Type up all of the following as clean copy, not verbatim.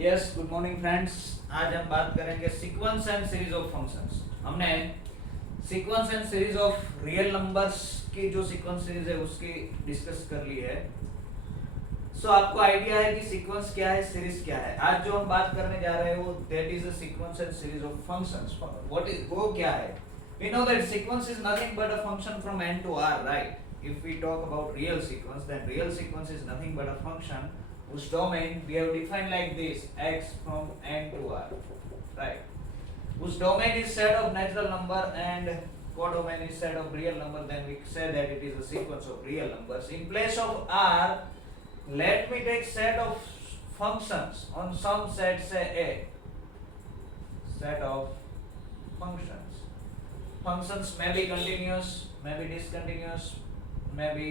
Yes, good morning friends. आज हम बात करेंगे sequence and series of functions. हमने sequence and series of real numbers की जो सीक्वेंस सीरीज है उसकी डिस्कस कर ली है। सो आपको आइडिया है कि सीक्वेंस क्या है, सीरीज क्या है। आज जो हम बात करने जा रहे हैं वो that is a sequence and series of functions. What is वो क्या है? We know that sequence is nothing but a function from n to r, right? If we talk about real sequence, then real sequence is nothing but a function whose domain we have defined like this: x from n to r, right? Whose domain is set of natural number and codomain is set of real number. Then we say that it is a sequence of real numbers. In place of r, let me take set of functions on some set, say a set of functions. Functions may be continuous, may be discontinuous, may be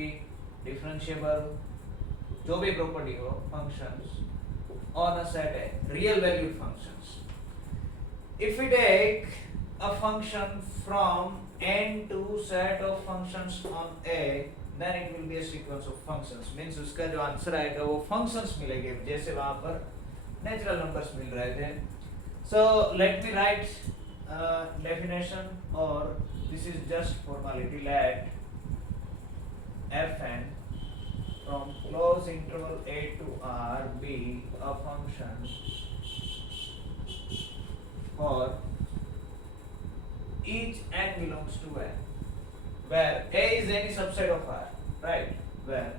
differentiable, जो भी प्रॉपर्टी हो functions on a set A, real valued functions. If we take a function from n to set of functions on A, then it will be a sequence of functions. Means उसका जो आंसर आएगा वो functions मिलेंगे, जैसे वहाँ पर natural numbers मिल रहे थे. So let me write definition, or this is just formality. Let fn from closed interval a to r be a function for each n belongs to n, where a is any subset of r, right? Where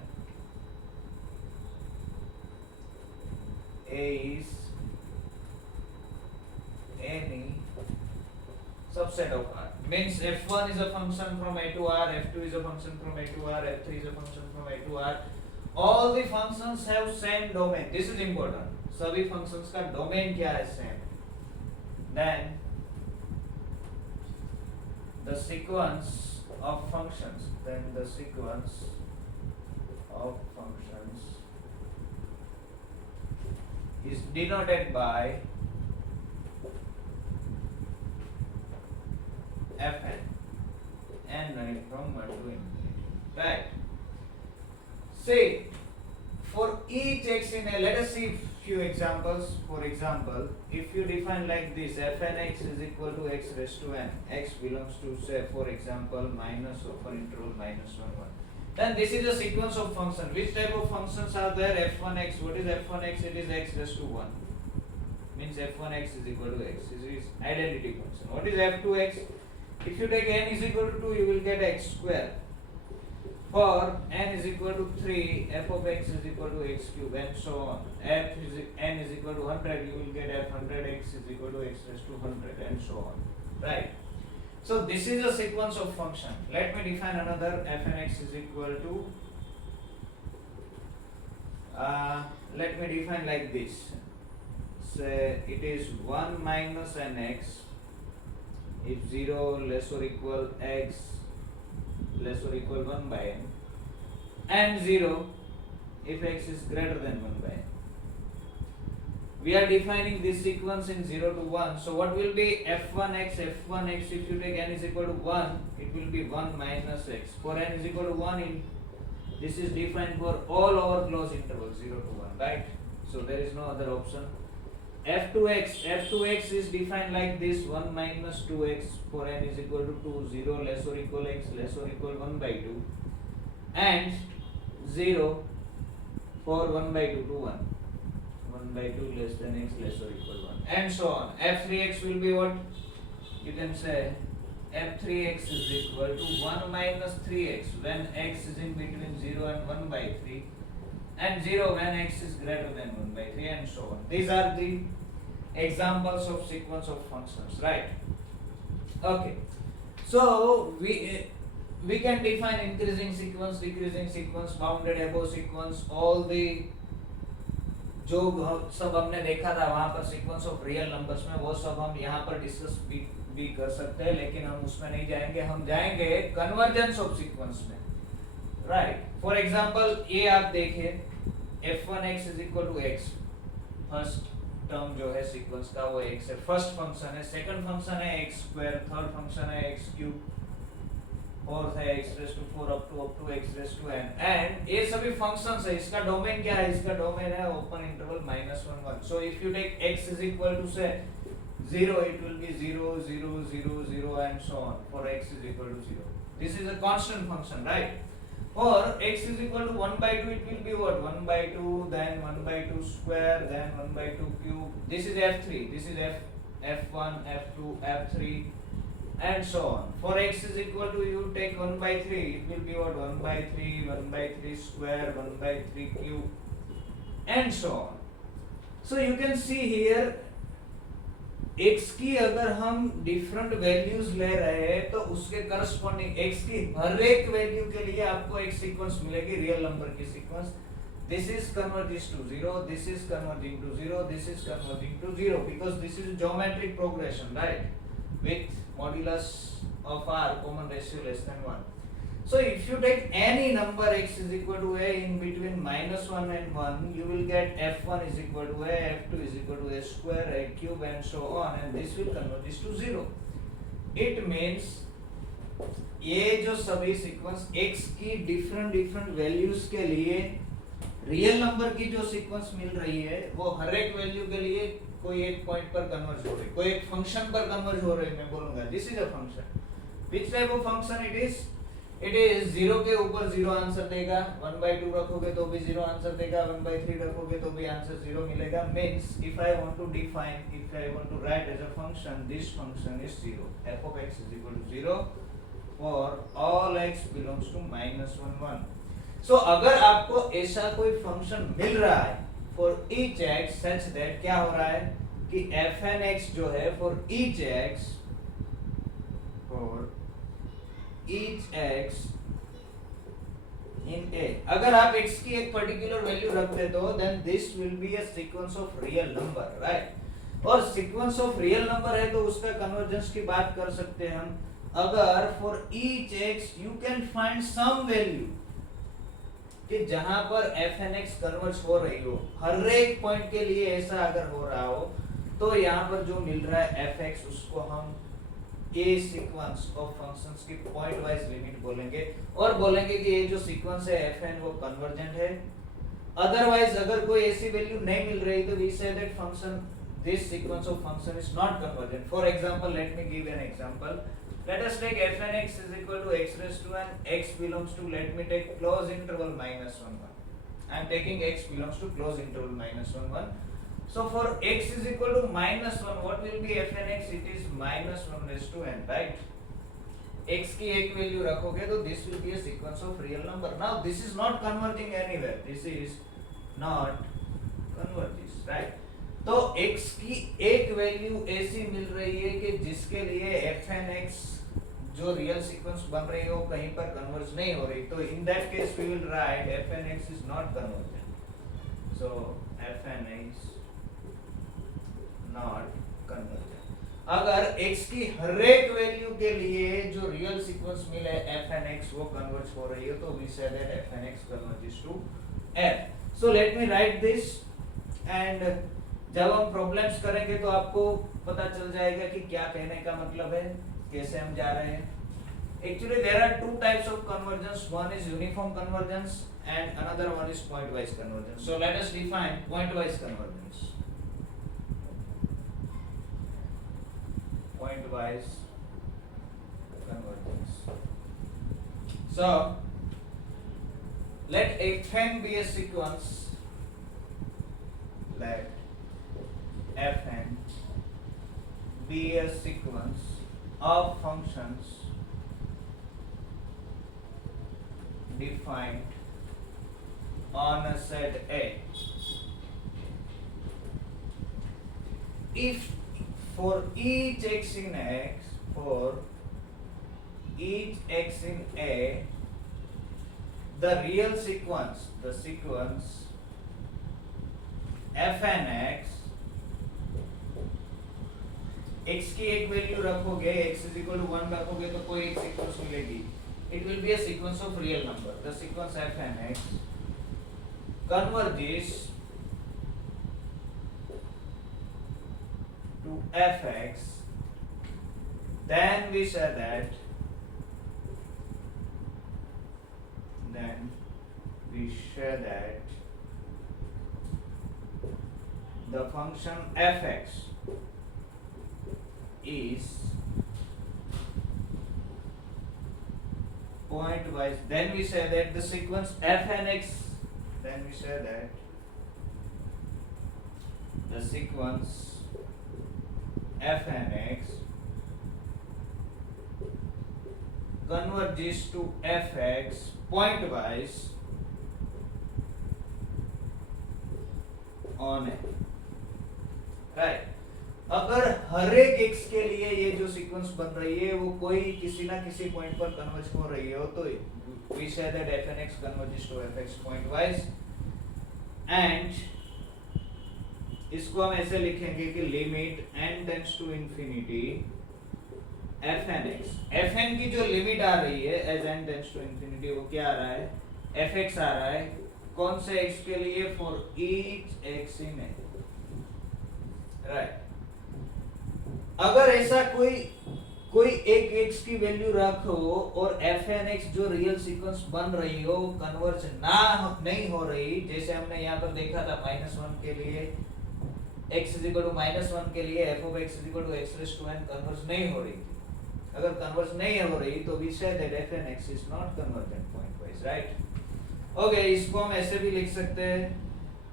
a is any subset of r. Means f1 is a function from a to r, f2 is a function from a to r, f3 is a function from a to r. All the functions have same domain. This is important. सभी functions का domain क्या है? Same. Then the sequence of functions. Then the sequence of functions is denoted by fn, n right from 1 to infinity, right? Say for each x in a, let us see few examples. For example, if you define like this: fn x is equal to x raised to n, x belongs to, say for example, minus upper interval minus 1 1, then this is a sequence of function. Which type of functions are there? f1x. What is f1x? It is x raised to 1. Means f1x is equal to x. This is identity function. What is f2x? If you take n is equal to 2, you will get x square. For n is equal to 3, f of x is equal to x cube, and so on. N is equal to 100, you will get f 100x is equal to x raised to 100, and so on. Right? So this is a sequence of function. Let me define another. Fn x is equal to, let me define like this. Say it is 1 minus nx if 0 less or equal x less or equal 1 by n, and 0 if x is greater than 1 by n. We are defining this sequence in 0 to 1. So what will be f1x? F1x, if you take n is equal to 1, it will be 1 minus x. For n is equal to 1, this is defined for all our closed intervals 0 to 1, right? So there is no other option. f2x is defined like this: 1 minus 2x for n is equal to 2, 0 less or equal x less or equal 1 by 2, and 0 for 1 by 2 to 1, 1 by 2 less than x less or equal 1, and so on. f3x will be what? You can say f3x is equal to 1 minus 3x when x is in between 0 and 1 by 3, and 0 when x is greater than 1 by 3, and so on. These are the examples of sequence of functions, right? Okay. So we can define increasing sequence, decreasing sequence, bounded above sequence, all the जो सब हमने देखा था वहां पर sequence of real numbers में, वो सब हम यहाँ पर डिस्कस भी कर सकते हैं, लेकिन हम उसमें नहीं जाएंगे. हम जाएंगे कन्वर्जेंस ऑफ सीक्वेंस में, राइट? फॉर एग्जांपल ये आप देखिए, f1x is equal to x. First term जो है सीक्वेंस का वो x है, फर्स्ट फंक्शन है. सेकंड फंक्शन है x स्क्वायर, थर्ड फंक्शन है x क्यूब, 4 है x raise to 4 up to x raise to n and ये सभी फंक्शंस है. इसका डोमेन क्या है? इसका डोमेन है open interval -1 1. So if you take x is equal to say 0, it will be 0 0 0 0 and so on for x is equal to 0. This is a constant function, right? For x is equal to 1 by 2, it will be what? 1 by 2, then 1 by 2 square, then 1 by 2 cube. This is f3, this is f1, f2, f3 and so on. For x is equal to, you take 1 by 3, it will be what? 1 by 3, 1 by 3 square, 1 by 3 cube and so on. So you can see here x की अगर हम different values ले रहे हैं तो उसके corresponding x की हर एक वैल्यू के लिए आपको एक सीक्वेंस मिलेगी रियल नंबर की sequence. This is converging to 0, this is converging to 0, this is converging to 0 because this is geometric progression, right, with modulus of r common ratio less than 1. So if you take any number x is equal to a in between -1 and 1, you will get f1 is equal to a, f2 is equal to a square, a cube and so on, and this will converge to 0. It means ये जो सभी sequence x की different values के लिए real number की जो सीक्वेंस मिल रही है वो हर एक वैल्यू के लिए कोई एक पॉइंट पर कन्वर्ज हो रही है, कोई एक फंक्शन पर कन्वर्ज हो रही है. मैं बोलूंगा this is a function. Which type of function it is? It is 0 के ऊपर 0 आंसर देगा, 1 by 2 रखोगे तो भी 0 आंसर देगा, 1 by 3 रखोगे तो भी आंसर 0 मिलेगा. Means if I want to define, if I want to write as a function, this function is 0. f of x is equal to 0 for all x belongs to -1 1. सो अगर आपको ऐसा कोई फंक्शन मिल रहा है for each x such that क्या हो रहा है कि fn(x) जो है for each x, for each x in a, अगर आप x की एक पर्टिकुलर वैल्यू रख देते हो then this will be a sequence of real number, right? और sequence of real number है तो उसका कन्वर्जेंस की बात कर सकते हैं हम. अगर for each x you can find some value कि जहां पर fn(x) कन्वर्ज हो रही हो, हर एक पॉइंट के लिए ऐसा अगर हो रहा हो तो यहाँ पर जो मिल रहा है fx उसको हम ए सीक्वेंस ऑफ फंक्शंस की पॉइंट वाइज लिमिट बोलेंगे और बोलेंगे कि ये जो सीक्वेंस है fn वो कन्वर्जेंट है. अदरवाइज अगर कोई ऐसी वैल्यू नहीं मिल रही तो we say that function, this sequence of function is not convergent. For example, let me give an example. Let us take fn(x) is equal to x raised to n, x belongs to, let me take close interval -1 1. I am taking x belongs to close interval -1 1. So for x is equal to -1, what will be fn(x)? It is -1 raised to n, right? x की एक वैल्यू रखोगे तो this will be a sequence of real number. Now this is not converging anywhere. This is not converges, right? तो x की एक वैल्यू ऐसी मिल रही है कि जिसके लिए fn(x) जो रियल सीक्वेंस बन रही है वो कहीं पर कन्वर्ज नहीं हो रही. तो in that case we will write fn(x) is not convergent. So fn(x) not convergent. अगर x की हर एक वैल्यू के लिए जो रियल सीक्वेंस मिले fn(x) वो कन्वर्ज हो रही है तो we say that fn(x) converges to f. So let me write this, and जब हम प्रॉब्लम्स करेंगे तो आपको पता चल जाएगा कि क्या कहने का मतलब है, कैसे हम जा रहे हैं. Actually there are two types of convergence. One is uniform convergence and another one is point wise convergence. So let us define point wise convergence. Point wise convergence. So let fn be a sequence. Let fn be a sequence of functions defined on a set A. If for each x in x, for each x in A, the real sequence, the sequence fn(x), x की एक वैल्यू रखोगे, x is equal to 1 रखोगे तो कोई एक sequence मिलेगी. It will be a sequence of real number. The sequence fn(x) converges to fx. Then we say that then we say that the function fx is pointwise, then we say that the sequence f(n)x, then we say that the sequence f(n)x converges to fx pointwise on f, right. अगर हर एक x के लिए ये जो सीक्वेंस बन रही है वो कोई किसी ना किसी पॉइंट पर कन्वर्ज हो रही हो तो we say that fn(x) converges to fx pointwise, and इसको हम ऐसे लिखेंगे कि limit n tends to infinity fn(x), fn की जो लिमिट आ रही है as n tends to infinity वो क्या आ रहा है, fx आ रहा है। कौन से x के लिए, for each x in a, right. अगर ऐसा कोई एक x की वैल्यू रखो और fn(x) जो रियल सीक्वेंस बन रही हो कन्वर्ज नहीं हो रही, जैसे हमने यहाँ पर देखा था -1 के लिए x -1 के लिए f(x) x(n) कन्वर्ज नहीं हो रही थी। अगर कन्वर्ज नहीं हो रही तो we say that fn(x) is not convergent pointwise, right. Okay, इसको हम ऐसे भी लिख सकते हैं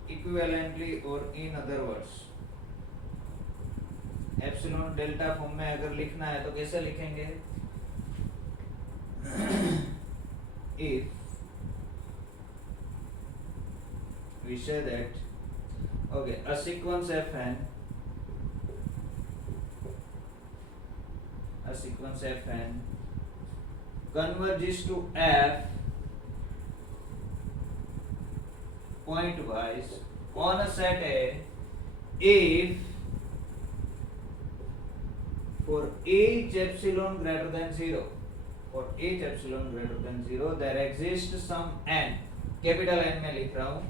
इक्विवेलेंटली, और in other words epsilon delta form में अगर लिखना है तो कैसे लिखेंगे, if we say that okay a sequence fn converges to f pointwise on a set A if for each epsilon greater than 0, there exists some n, capital N में लिख रहा हूँ,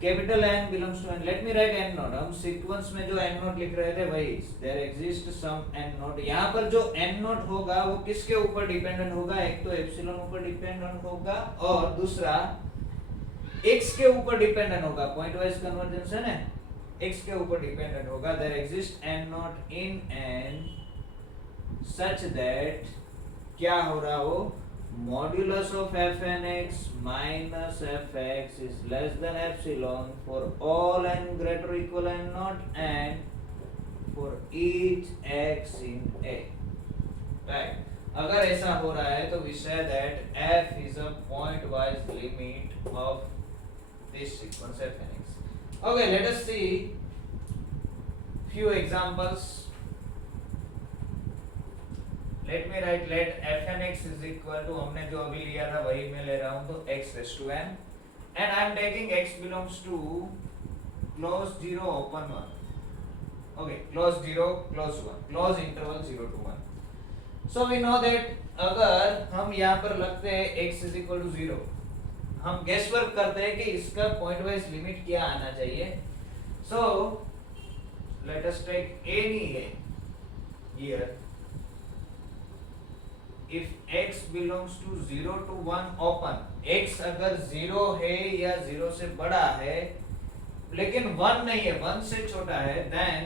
capital N belongs to n, let me write n note. हम सीक्वेंस में जो n note लिख रहे थे वही, there exists some n note. यहाँ पर जो n नोट होगा वो किसके ऊपर डिपेंडेंट होगा, एक तो एप्सिलॉन ऊपर डिपेंडेंट होगा और दूसरा x के ऊपर डिपेंडेंट होगा, पॉइंट वाइज कन्वर्जेंस है ना, x के ऊपर डिपेंडेंट होगा। there exists n note in n such that क्या हो रहा हो, modulus of fn(x) minus fx is less than epsilon for all n greater or equal n naught and for each x in A, right। अगर ऐसा हो रहा है तो we say that f is a pointwise limit of this sequence fn(x). Okay, let us see few examples. Let me write let fn(x) is equal to, हमने जो अभी लिया था वही मैं ले रहा हूँ, तो x raised to n and I am taking x belongs to close 0 open 1, okay, close 0 close 1, close interval 0 to 1। so we know that अगर हम यहाँ पर लगते हैं x is equal to 0, हम गेस वर्क करते हैं कि इसका पॉइंट वाइज लिमिट क्या आना चाहिए। so let us take any here if x belongs to 0 to 1 open, x अगर 0 है या 0 से बड़ा है लेकिन 1 नहीं है, 1 से छोटा है, then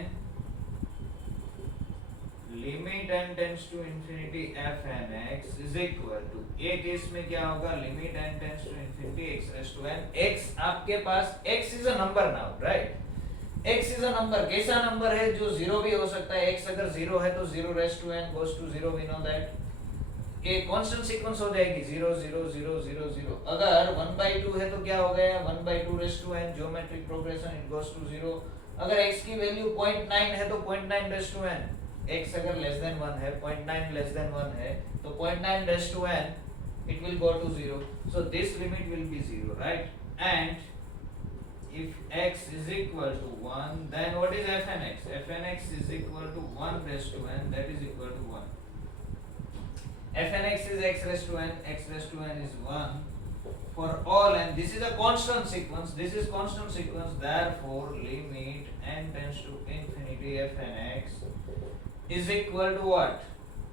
limit n tends to infinity fn(x) is equal to, एक केस में क्या होगा, limit n tends to infinity x raised to n, x आपके पास, x is a number now, right, x is a number, कैसा नंबर है जो 0 भी हो सकता है, x अगर 0 है तो 0 raised to n goes to 0, we know that ये कांस्टेंट सीक्वेंस हो जाएगी 0 0 0 0 0। अगर 1/2 है तो क्या हो गया, 1/2 raised to n, geometric progression it goes to 0। अगर x की वैल्यू 0.9 है तो 0.9 raised to n, x अगर लेस देन 1 है, 0.9 लेस देन 1 है तो 0.9 raised to n it will go to 0, so this limit will be 0, right। and if x is equal to 1 then what is fn(x), fn(x) is equal to 1 raised to n, that is equal to 1, fn(x) is x raised to n, x raised to n is 1 for all n, this is a constant sequence, this is constant sequence, therefore limit n tends to infinity fn(x) is equal to what,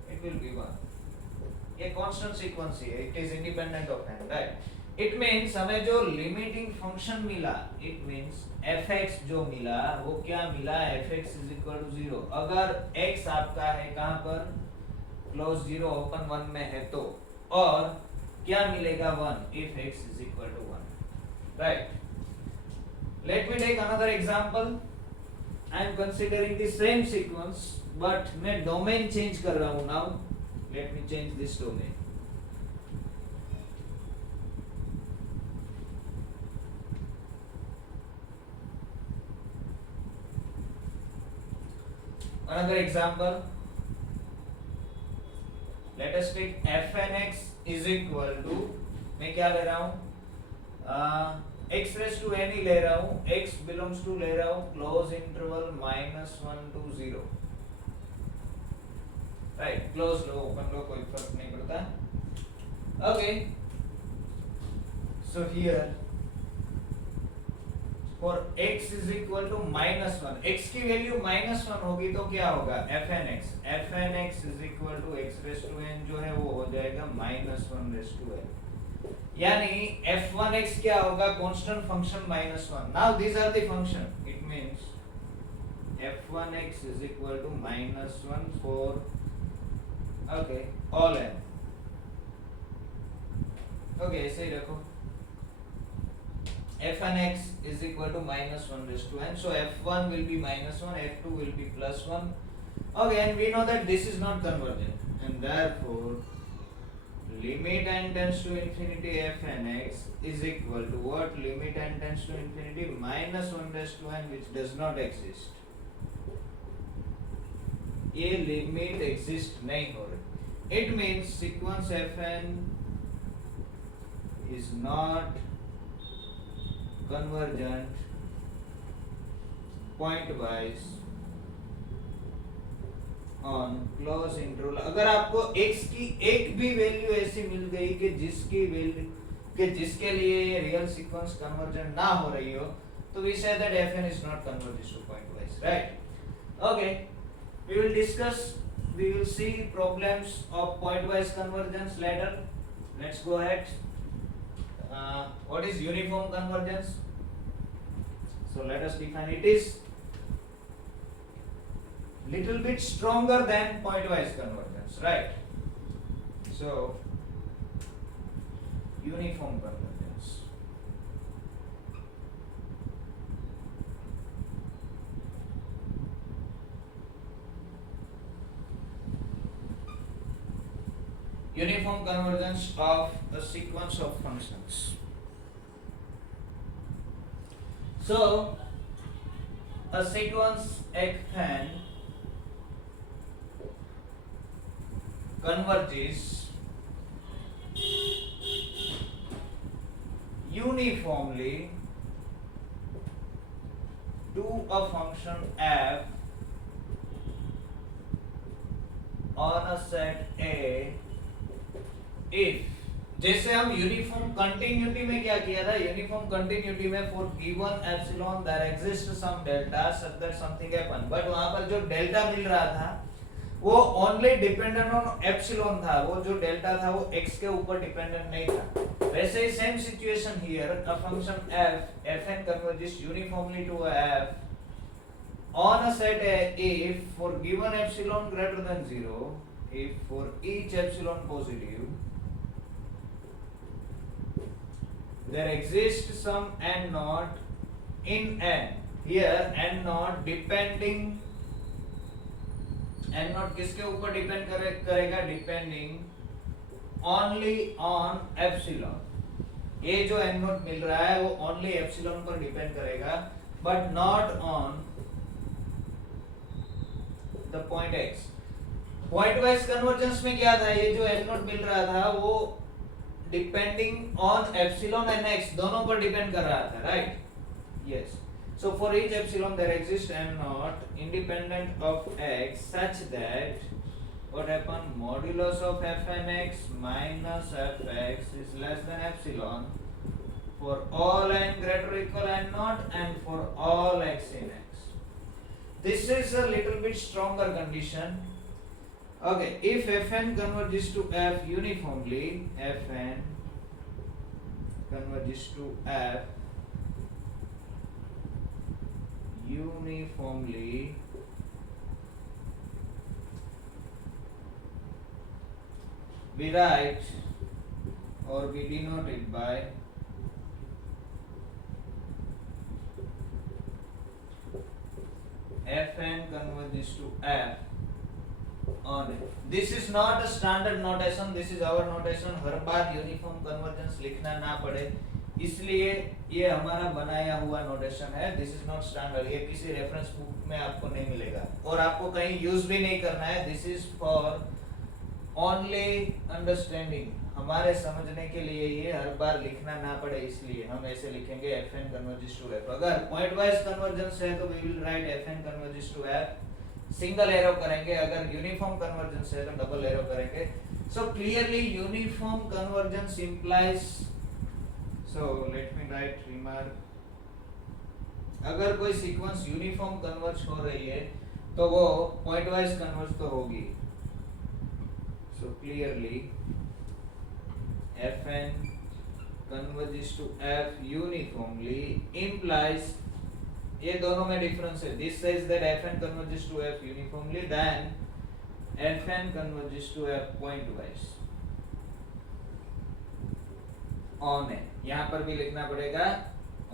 it will be 1, ये constant sequence है, it is independent of n, right? It means हमें जो limiting function मिला, it means fx जो मिला वो क्या मिला, fx इज इक्वल टू 0 अगर x आपका है कहां पर, क्लोज 0 ओपन 1 में है तो, और क्या मिलेगा 1 if x is equal to 1, right? Let me take another example. I am considering the same sequence but मैं डोमेन चेंज कर रहा हूं now. Let me change this domain. Another example, let us take fn x is equal to, मैं क्या ले रहा हूँ, x raise to n ही ले रहा हूँ, x belongs to ले रहा हूँ क्लोज इंटरवल -1 to 0, राइट? क्लोज लो ओपन लो कोई फर्क नहीं पड़ता. Okay, so here for x is equal to -1, x की वैल्यू -1 होगी तो क्या होगा, fn x is equal to x raised to n जो है वो हो जाएगा -1 raised to n. यानी f1x क्या होगा, constant function -1. Now these are the function, it means f1x is equal to -1 for okay all n. okay ऐसे ही रखो, fn x is equal to -1 raised to n, so f1 will be -1, f2 will be +1. okay, and we know that this is not convergent, and therefore limit n tends to infinity fn x is equal to what, limit n tends to infinity -1 raised to n, which does not exist. ये limit exist नहीं हो रही. It means sequence fn is not convergent point wise on close interval. अगर आपको x की एक भी वैल्यू ऐसी मिल गई कि जिसके लिए ये रियल सीक्वेंस कन्वर्जेंट ना हो रही हो, तो we say that fn is not convergent to point wise, right? okay, we will see problems of point wise convergence later. Let's go ahead. What is uniform convergence? So let us define. It is little bit stronger than pointwise convergence, right? So uniform convergence. Uniform convergence of a sequence of functions. So a sequence fn converges uniformly to a function f on a set A if, जैसे हम uniform continuity में क्या किया था, uniform continuity में for given epsilon there exist some delta such that something happen, but वहां पर जो डेल्टा मिल रहा था वो ओनली डिपेंडेंट ऑन एप्सिलॉन था, वो जो डेल्टा था वो x के ऊपर डिपेंडेंट नहीं था. वैसे ही same situation here, a function f fn converges uniformly to a f on a set A if for given epsilon greater than 0, if for each epsilon positive there exists some n naught in n. Here n naught depending, n naught किसके ऊपर डिपेंड करेगा, depending only on epsilon. ये जो n naught मिल रहा है वो only epsilon पर डिपेंड करेगा, but not on the point x. Point wise convergence में क्या था, ये जो n naught मिल रहा था वो depending on epsilon and x दोनों पर डिपेंड कर रहा था, right? Yes. So for each epsilon there exists n naught independent of x such that what happen, modulus of fn x minus fx is less than epsilon for all n greater or equal n naught and for all x in x. This is a little bit stronger condition. Okay, if fn converges to f uniformly, fn converges to f uniformly, we write or we denote it by fn converges to f on it. This is not a standard notation, this is our notation. Her bar uniform convergence लिखना ना पड़े, इसलिए ये हमारा बनाया हुआ नोटेशन है. This is not standard, ये किसी रेफरेंस बुक में आपको नहीं मिलेगा और आपको कहीं यूज भी नहीं करना है. This is for only understanding, हमारे समझने के लिए. ये हर बार लिखना ना पड़े इसलिए हम ऐसे लिखेंगे fn converges to f. अगर पॉइंट वाइज कन्वर्जेंस है तो we will write fn converges to f, single arrow करेंगे. अगर यूनिफॉर्म कन्वर्जेंस है तो डबल एरो करेंगे. So clearly uniform convergence implies, so let me write remark, अगर कोई सीक्वेंस यूनिफॉर्म कन्वर्ज हो रही है तो वो पॉइंट वाइज कन्वर्ज तो होगी. So clearly fn converges to f uniformly implies, ये दोनों में डिफरेंस है. This says that fn converges to f uniformly, then fn converges to f point wise on है. यहाँ पर भी लिखना पड़ेगा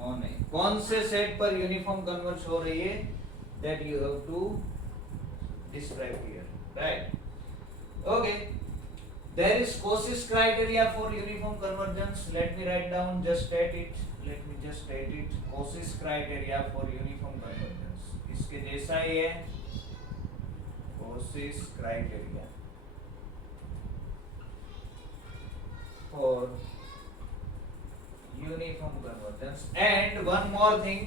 on है. कौन से सेट पर यूनिफॉर्म कन्वर्ज हो रही है, that you have to describe here, right? Okay. There is Cauchy's criteria for uniform convergence. Let me write down, just state it. Let me just state it. Cauchy's criteria for uniform convergence. इसके जैसा ही है. Cauchy's criteria for uniform convergence. And one more thing,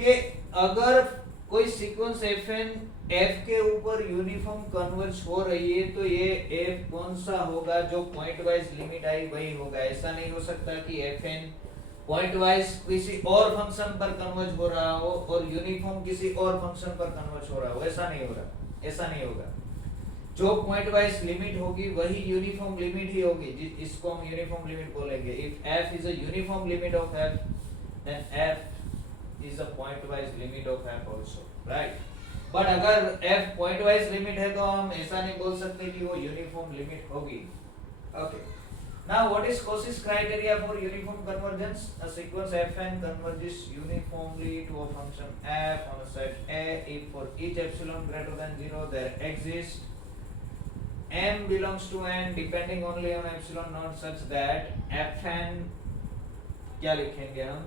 कि अगर कोई sequence fn f के ऊपर uniform converge हो रही है तो ये f कौन सा होगा, जो पॉइंट वाइज लिमिट आई वही होगा. ऐसा नहीं हो सकता कि fn पॉइंट वाइज किसी और फंक्शन पर कन्वर्ज हो रहा हो और यूनिफॉर्म किसी और फंक्शन पर कन्वर्ज हो रहा हो. ऐसा नहीं होगा, ऐसा नहीं होगा. जो पॉइंट वाइज लिमिट होगी वही यूनिफॉर्म लिमिट ही होगी, इसको हम यूनिफॉर्म लिमिट बोलेंगे. If f is a uniform limit of f, then f is a point wise limit of f also, right? But अगर f पॉइंट वाइज लिमिट है तो हम ऐसा नहीं बोल सकते कि वो यूनिफॉर्म लिमिट होगी. Okay, now what is Cauchy's criteria for uniform convergence? A sequence fn converges uniformly to a function f on a set A if for each epsilon greater than 0 there exists m belongs to n depending only on epsilon not such that fn, क्या लिखेंगे हम,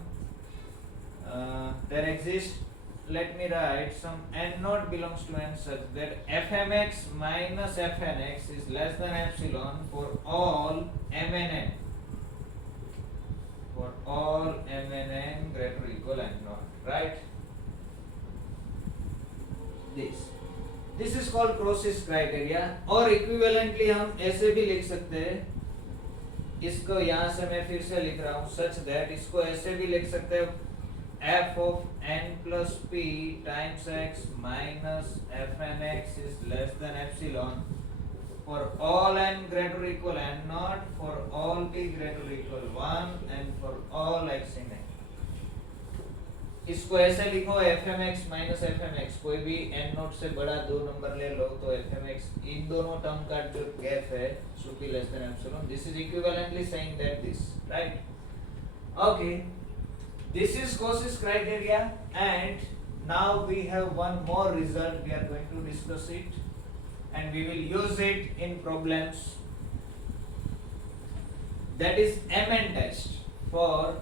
there exists, let me write some n naught belongs to n such that fmx minus fnx is less than epsilon for all mnn, for all mnn greater or equal n naught, right? This is called Cauchy's criteria. और equivalently हम ऐसे भी लिख सकते हैं, इसको यहाँ से मैं फिर से लिख रहा हूँ such that, इसको ऐसे भी लिख सकते हैं f of n plus p times x minus fn x is less than epsilon for all n greater or equal n naught, for all p greater or equal 1 and for all x in n. इसको ऐसे लिखो fmx minus fmx, कोई भी n note से बड़ा दो नंबर ले लो तो fmx, इन दोनों टर्म का जो गैप है should be less than epsilon. This is equivalently saying that this, right? Okay, this is Cauchy's criteria. And now we have one more result, we are going to discuss it and we will use it in problems. That is MN test for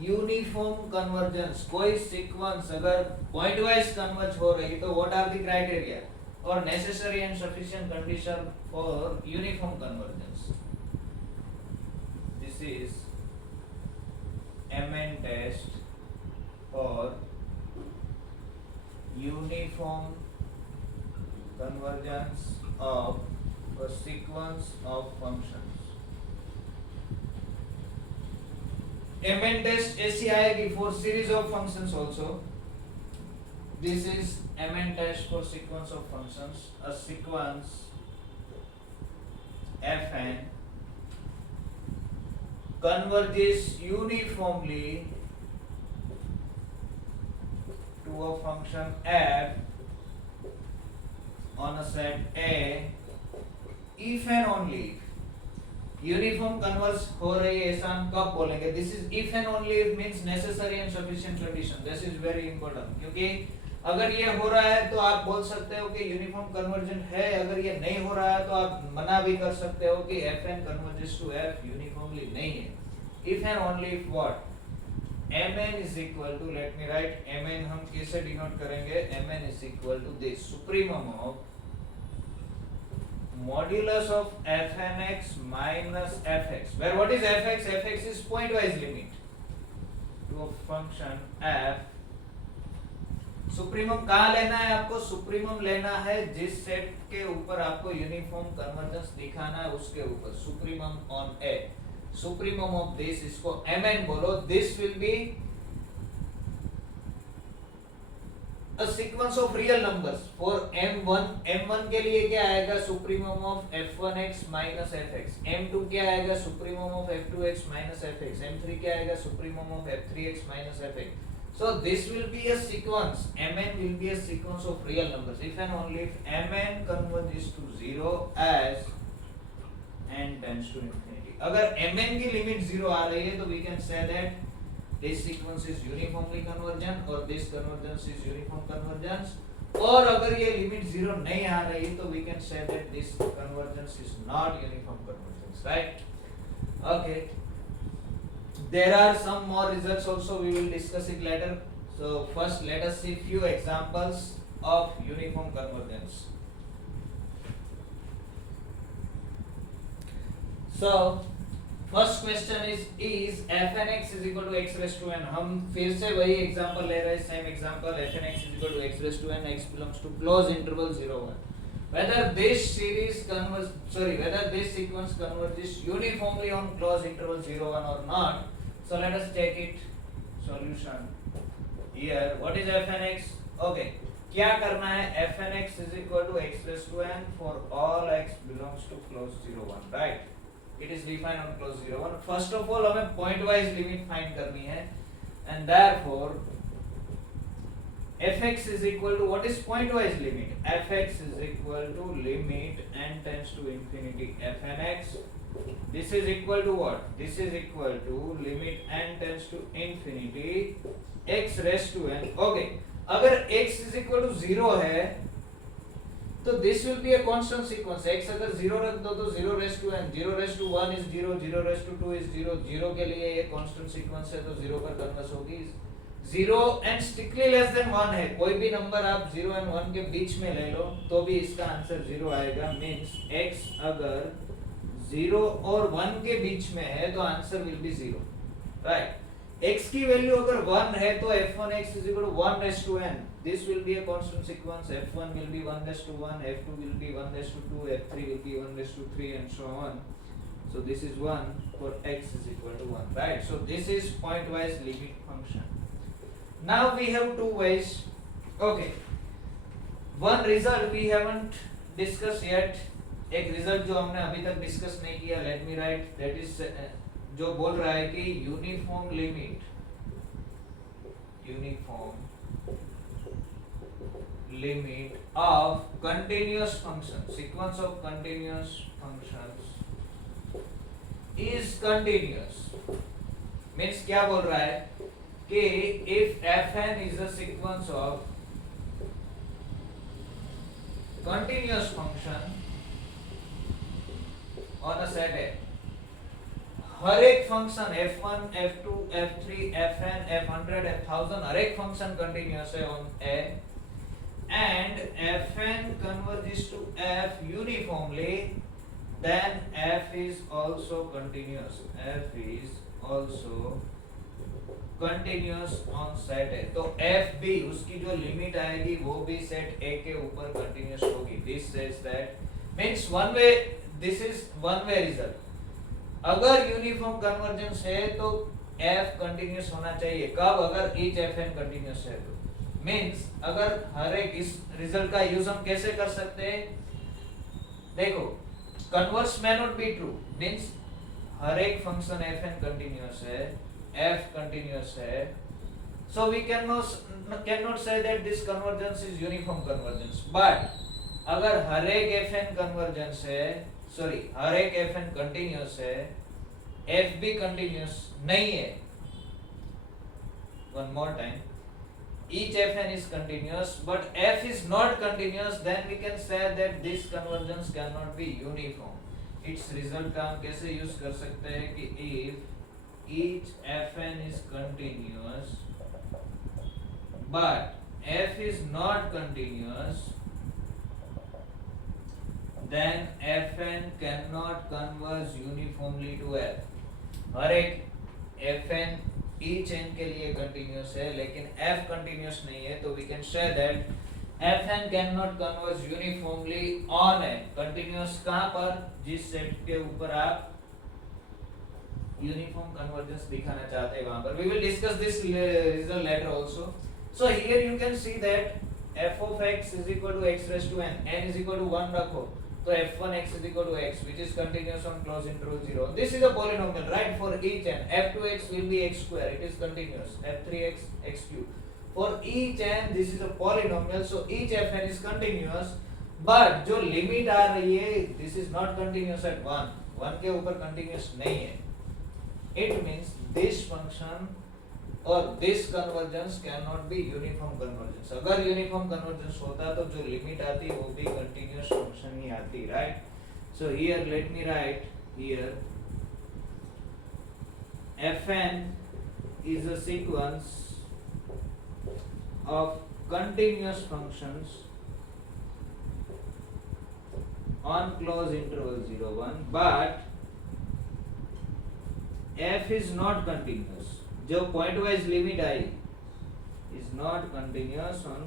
uniform convergence. कोई सीक्वेंस अगर point wise converge हो रही तो what are the criteria और necessary and sufficient condition for uniform convergence. This is MN test for uniform convergence of a sequence of functions. MN test ऐसी आएगी for series of functions also. this is MN test for sequence of functions. A sequence Fn converges uniformly to a function f on a set A if and only uniform converge हो रही है ऐसा हम कब बोलेंगे? This is if and only if means necessary and sufficient condition. This is very important, क्योंकि अगर ये हो रहा है तो आप बोल सकते हो कि यूनिफॉर्म कन्वर्जन है. अगर ये नहीं हो रहा है तो आप मना भी कर सकते हो कि fn converges to f uniformly नहीं है. If and only if what? mn is equal to, let me write mn हम कैसे डिनोट करेंगे? mn is equal to this supremum of modulus of fn x minus fx, where what is fx? Fx is pointwise limit to a function f. Supremum कहाँ लेना है आपको? सुप्रीमम लेना है जिस सेट के ऊपर आपको यूनिफॉर्म कन्वर्जेंस दिखाना है उसके ऊपर. Supremum on A. Supremum of this, इसको mn बोलो. This will be a sequence of real numbers for m1 के लिए क्या आएगा? supremum of f1x minus fx. m2 क्या आएगा? supremum of f2x minus fx. m3 क्या आएगा? supremum of f3x minus fx. So this will be a sequence. mn will be a sequence of real numbers if and only if mn converges to 0 as n tends to infinity. अगर mn की limit 0 आ रही है तो we can say that this sequence is uniformly convergent or this convergence is uniform convergence. और अगर ये लिमिट 0 नहीं आ रही तो we can say that this convergence is not uniform convergence, right? Okay. There are some more results also, we will discuss it later. So first let us see few examples of uniform convergence. So first question is fn x is equal to x raised to n. हम फिर से वही एग्जांपल ले रहे हैं, same example. fn x is equal to x raised to n, x belongs to closed interval 0 1. Whether this sequence converges uniformly on closed interval 0 1 or not. So let us take it. Solution. Here what is fn x? Okay, क्या करना है? fn x is equal to x raised to n for all x belongs to closed 0 1, right? It is defined on closed 0 1. First of all हमें point wise limit find करनी है, and therefore fx is equal to, what is point wise limit? fx is equal to limit n tends to infinity fn x. This is equal to what? This is equal to limit n tends to infinity x raised to n. Okay, अगर x is equal to 0 है तो this will be a constant sequence. x अगर 0 रख दो तो 0 raised to n, 0 raised to 1 is 0, 0 raised to 2 is 0. 0 के लिए ये constant sequence है तो 0 पर कन्वर्स होगी. 0 and strictly less than 1 है. कोई भी नंबर आप 0 and 1 के बीच में ले लो तो भी इसका आंसर 0 आएगा. मींस x अगर 0 और 1 के बीच में है तो answer will be 0, right? x की वैल्यू अगर 1 है तो f1x is equal to 1 raised to n. This will be a constant sequence. f1 will be 1 raised to 1, f2 will be 1 raised to 2, f3 will be 1 raised to 3 and so on. So this is 1 for x is equal to 1, right? So this is pointwise limit function. Now we have two ways. Okay, one result we haven't discussed yet. एक रिजल्ट जो हमने अभी तक डिस्कस नहीं किया, late me right, that is जो बोल रहा है कि uniform limit of continuous function, sequence of continuous functions is continuous. Means क्या बोल रहा है कि if fn is a sequence of continuous function on a set A, हर एक function f1, f2, f3, fn, f100, f1000 हर एक function continuous है on A, and fn converges to f uniformly, then f is also continuous. F is also continuous on set A. तो f भी उसकी जो लिमिट आएगी वो भी सेट A के ऊपर कंटिन्यूअस होगी. This says that means one way, this is one way result. अगर यूनिफॉर्म कन्वर्जेंस है तो f कंटिन्यूअस होना चाहिए. कब? अगर each fn कंटिन्यूअस है तो मीन्स अगर हर एक इस रिजल्ट का यूज हम कैसे कर सकते हैं, देखो converse may not be true, means हर एक फंक्शन एफ एन कंटिन्यूअस है, एफ कंटिन्यूअस है, so we cannot say that this convergence is uniform convergence, but अगर हर एक एफ एन कन्वर्जेंस है, सॉरी हर एक एफ एन कंटिन्यूअस है, एफ भी कंटिन्यूअस नहीं है, one more time, each fn is continuous but f is not continuous, then we can say that this convergence cannot be uniform. its result का हम कैसे यूज कर सकते हैं कि if each fn is continuous but f is not continuous, then fn cannot converge uniformly to f. हर एक fn each n के लिए कंटिन्यूअस है लेकिन f कंटिन्यूअस नहीं है, तो we can say that fn can not converge uniformly on a continuous, कहां पर, जिस सेट के ऊपर आप यूनिफॉर्म कन्वर्जेंस दिखाना चाहते हैं वहां पर. We will discuss this result later also. So here you can see that f of x is equal to x raised to n is equal to 1 रखो तो f1x is equal to x which is continuous on closed interval 0. This is a polynomial, right? For each n f2x will be x square, it is continuous, f3x x cube. For each n this is a polynomial, so each fn is continuous, but जो लिमिट आ रही है this is not continuous at 1 के ऊपर continuous नहीं है. It means this function और this convergence cannot be uniform convergence. अगर uniform convergence होता तो जो लिमिट आती वो भी continuous function ही आती, right? So here let me write here fn is a sequence of continuous functions on closed interval 0 1, but f is not continuous. जो point wise limit I is not continuous on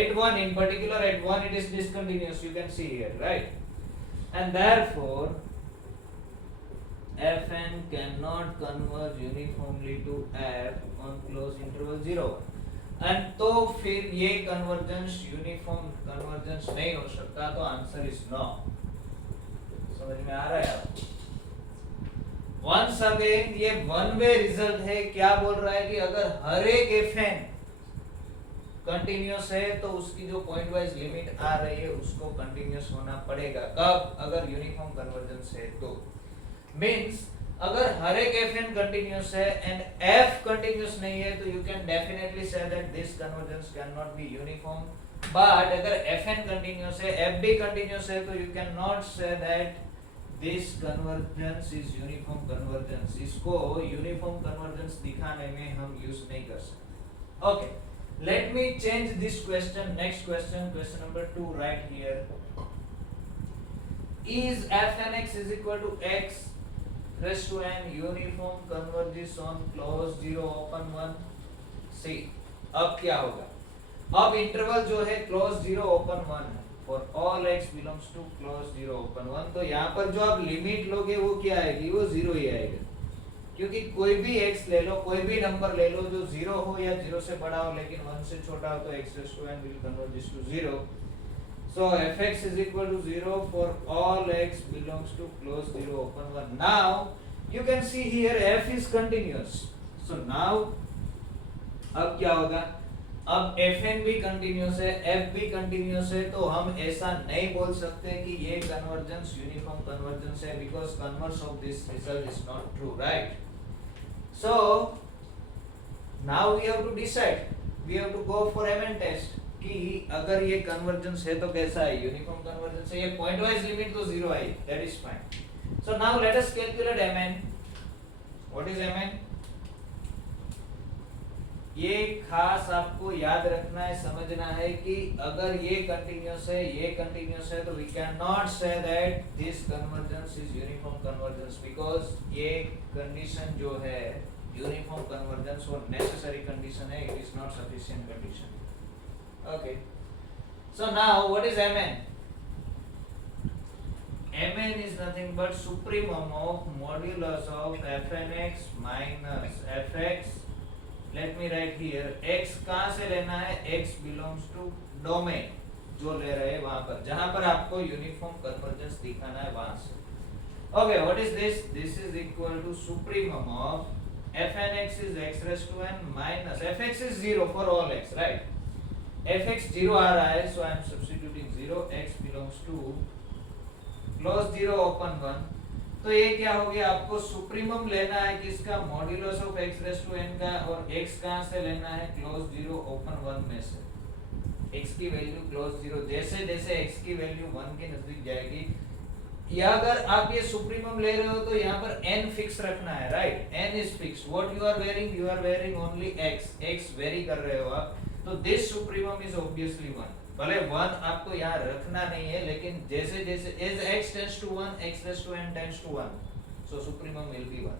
at 1, in particular at 1 it is discontinuous, you can see here, right? And therefore fn cannot converge uniformly to f on closed interval 0 1, and तो फिर ये convergence uniform convergence नहीं हो सकता, तो answer is no. समझ में आ रहा है आपको? वंस अगेन ये वन वे रिजल्ट है. क्या बोल रहा है कि अगर हर एक fn कंटिन्यूअस है तो उसकी जो पॉइंट वाइज लिमिट आ रही है उसको कंटिन्यूअस होना पड़ेगा. कब? अगर यूनिफॉर्म कन्वर्जेंस है तो. मींस अगर हर एक fn कंटिन्यूअस है एंड f कंटिन्यूअस नहीं है तो यू कैन डेफिनेटली से that this convergence can not be uniform. But अगर fn कंटिन्यूअस है, f भी कंटिन्यूअस है, तो you can not say that this convergence is uniform convergence. इसको uniform convergence दिखाने में हम यूज नहीं कर सकते. Okay, let me change this question. Next question, question number 2, right here. Is fnx is equal to x raised to n uniform converges on closed 0 open 1? See, अब क्या होगा? अब इंटरवल जो है closed 0 open 1 है. For all x belongs to closed 0 open 1, तो यहाँ पर जो आप लिमिट लोगे वो क्या आएगी? वो 0 ही आएगा, क्योंकि कोई भी x ले लो, कोई भी नंबर ले लो जो 0 हो या 0 से बड़ा हो लेकिन 1 से छोटा हो, तो x raised to n will converge to 0. So fx is equal to 0 for all x belongs to closed 0 open 1. Now you can see here f is continuous. So now अब क्या होगा? अब fn भी कंटिन्यूअस है, f भी कंटिन्यूअस है, तो हम ऐसा नहीं बोल सकते कि ये कन्वर्जेंस यूनिफॉर्म कन्वर्जेंस है, because converse of this result is not true, right? So now we have to decide, we have to go for mn test कि अगर ये कन्वर्जेंस है तो कैसा है? यूनिफॉर्म कन्वर्जेंस है. ये पॉइंट वाइज लिमिट तो 0 आई, that is fine. So now let us calculate mn. What is mn? ये खास आपको याद रखना है, समझना है कि अगर ये कंटिन्यूअस है, ये कंटिन्यूअस है, तो we can not say that this convergence is uniform convergence, because ये कंडीशन जो है यूनिफॉर्म कन्वर्जेंस वो नेसेसरी कंडीशन है, it is not sufficient condition. Okay, so now what is mn? mn is nothing but supremum of modulus of fnx minus fx late me right here x कहां से लेना है, x belongs to domain जो ले रहे हैं वहां पर, जहां पर आपको यूनिफॉर्म कन्वर्जेंस दिखाना है वहां से। Okay, what is this, this is equal to supremum of fn x is x raised to n minus fx is 0 for all x, right? fx 0 आ रहा है, so I am substituting 0, x belongs to close 0 open 1। तो ये क्या हो गया, आपको सुप्रीमम लेना है किसका, modulus of x raise to n का, और x कहां से लेना है, क्लोज 0 ओपन 1 में से। x की वैल्यू क्लोज 0, जैसे जैसे x की वैल्यू 1 के नजदीक जाएगी, या अगर आप ये सुप्रीमम ले रहे हो तो यहाँ पर n फिक्स रखना है, right? n is fix, what you are varying only x vary कर रहे हो आप, तो दिस सुप्रीमम इज ऑब्वियसली 1। भले 1 आपको यहाँ रखना नहीं है, लेकिन जैसे जैसे as x tends to 1, x raised to n tends to 1, so supremum will be 1,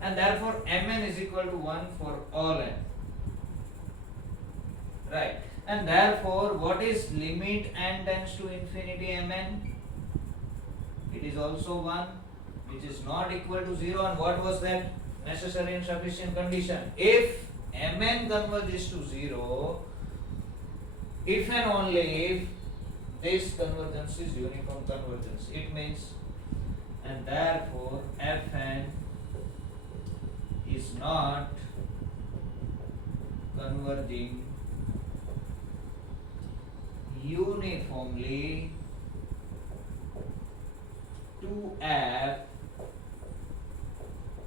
and therefore mn is equal to 1 for all n, right? And therefore what is limit n tends to infinity mn? It is also 1, which is not equal to 0, and what was that necessary and sufficient condition? If mn converges to 0, if and only if this convergence is uniform convergence, it means, and therefore fn is not converging uniformly to f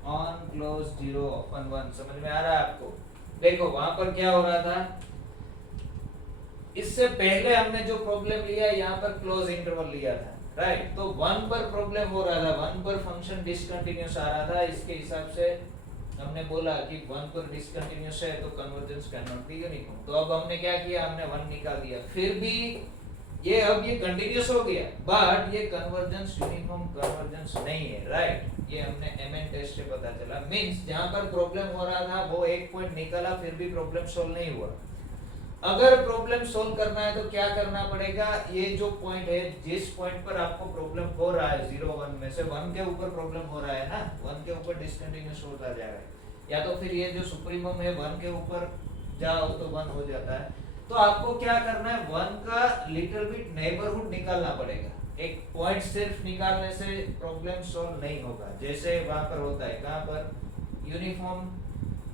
on close 0 open 1। समझ में आ रहा है आपको? देखो वहां पर क्या हो रहा था, इससे पहले हमने जो प्रॉब्लम लिया यहाँ पर क्लोज इंटरवल लिया था, राइट? तो 1 पर प्रॉब्लम हो रहा था, 1 पर फंक्शन डिसकंटिन्यूअस आ रहा था, इसके हिसाब से हमने बोला कि 1 पर डिसकंटिन्यूअस है तो convergence can not be uniform. तो अब हमने क्या किया, हमने 1 निकाल दिया, फिर भी ये अब ये कंटिन्यूअस हो गया, बट ये कन्वर्जेंस यूनिफॉर्म कन्वर्जेंस नहीं है, राइट? ये हमने एमएन टेस्ट से पता चला, मींस जहां पर प्रॉब्लम हो रहा था वो एक पॉइंट निकाला, फिर भी प्रॉब्लम सॉल्व नहीं हुआ। अगर प्रॉब्लम सॉल्व करना है तो क्या करना पड़ेगा, ये जो पॉइंट है, जिस पॉइंट पर आपको प्रॉब्लम हो रहा है 0 1 में से 1 के ऊपर प्रॉब्लम हो रहा है ना, 1 के ऊपर डिसकंटिन्यूअस होता जा रहा है, या तो फिर ये जो सुप्रीमम है 1 के ऊपर जाओ तो 1 हो जाता है, तो आपको क्या करना है, 1 का लिटिल बिट नेबरहुड निकालना पड़ेगा। एक पॉइंट सिर्फ निकालने से प्रॉब्लम सॉल्व नहीं होगा, जैसे वहां पर होता है, कहां पर, यूनिफॉर्म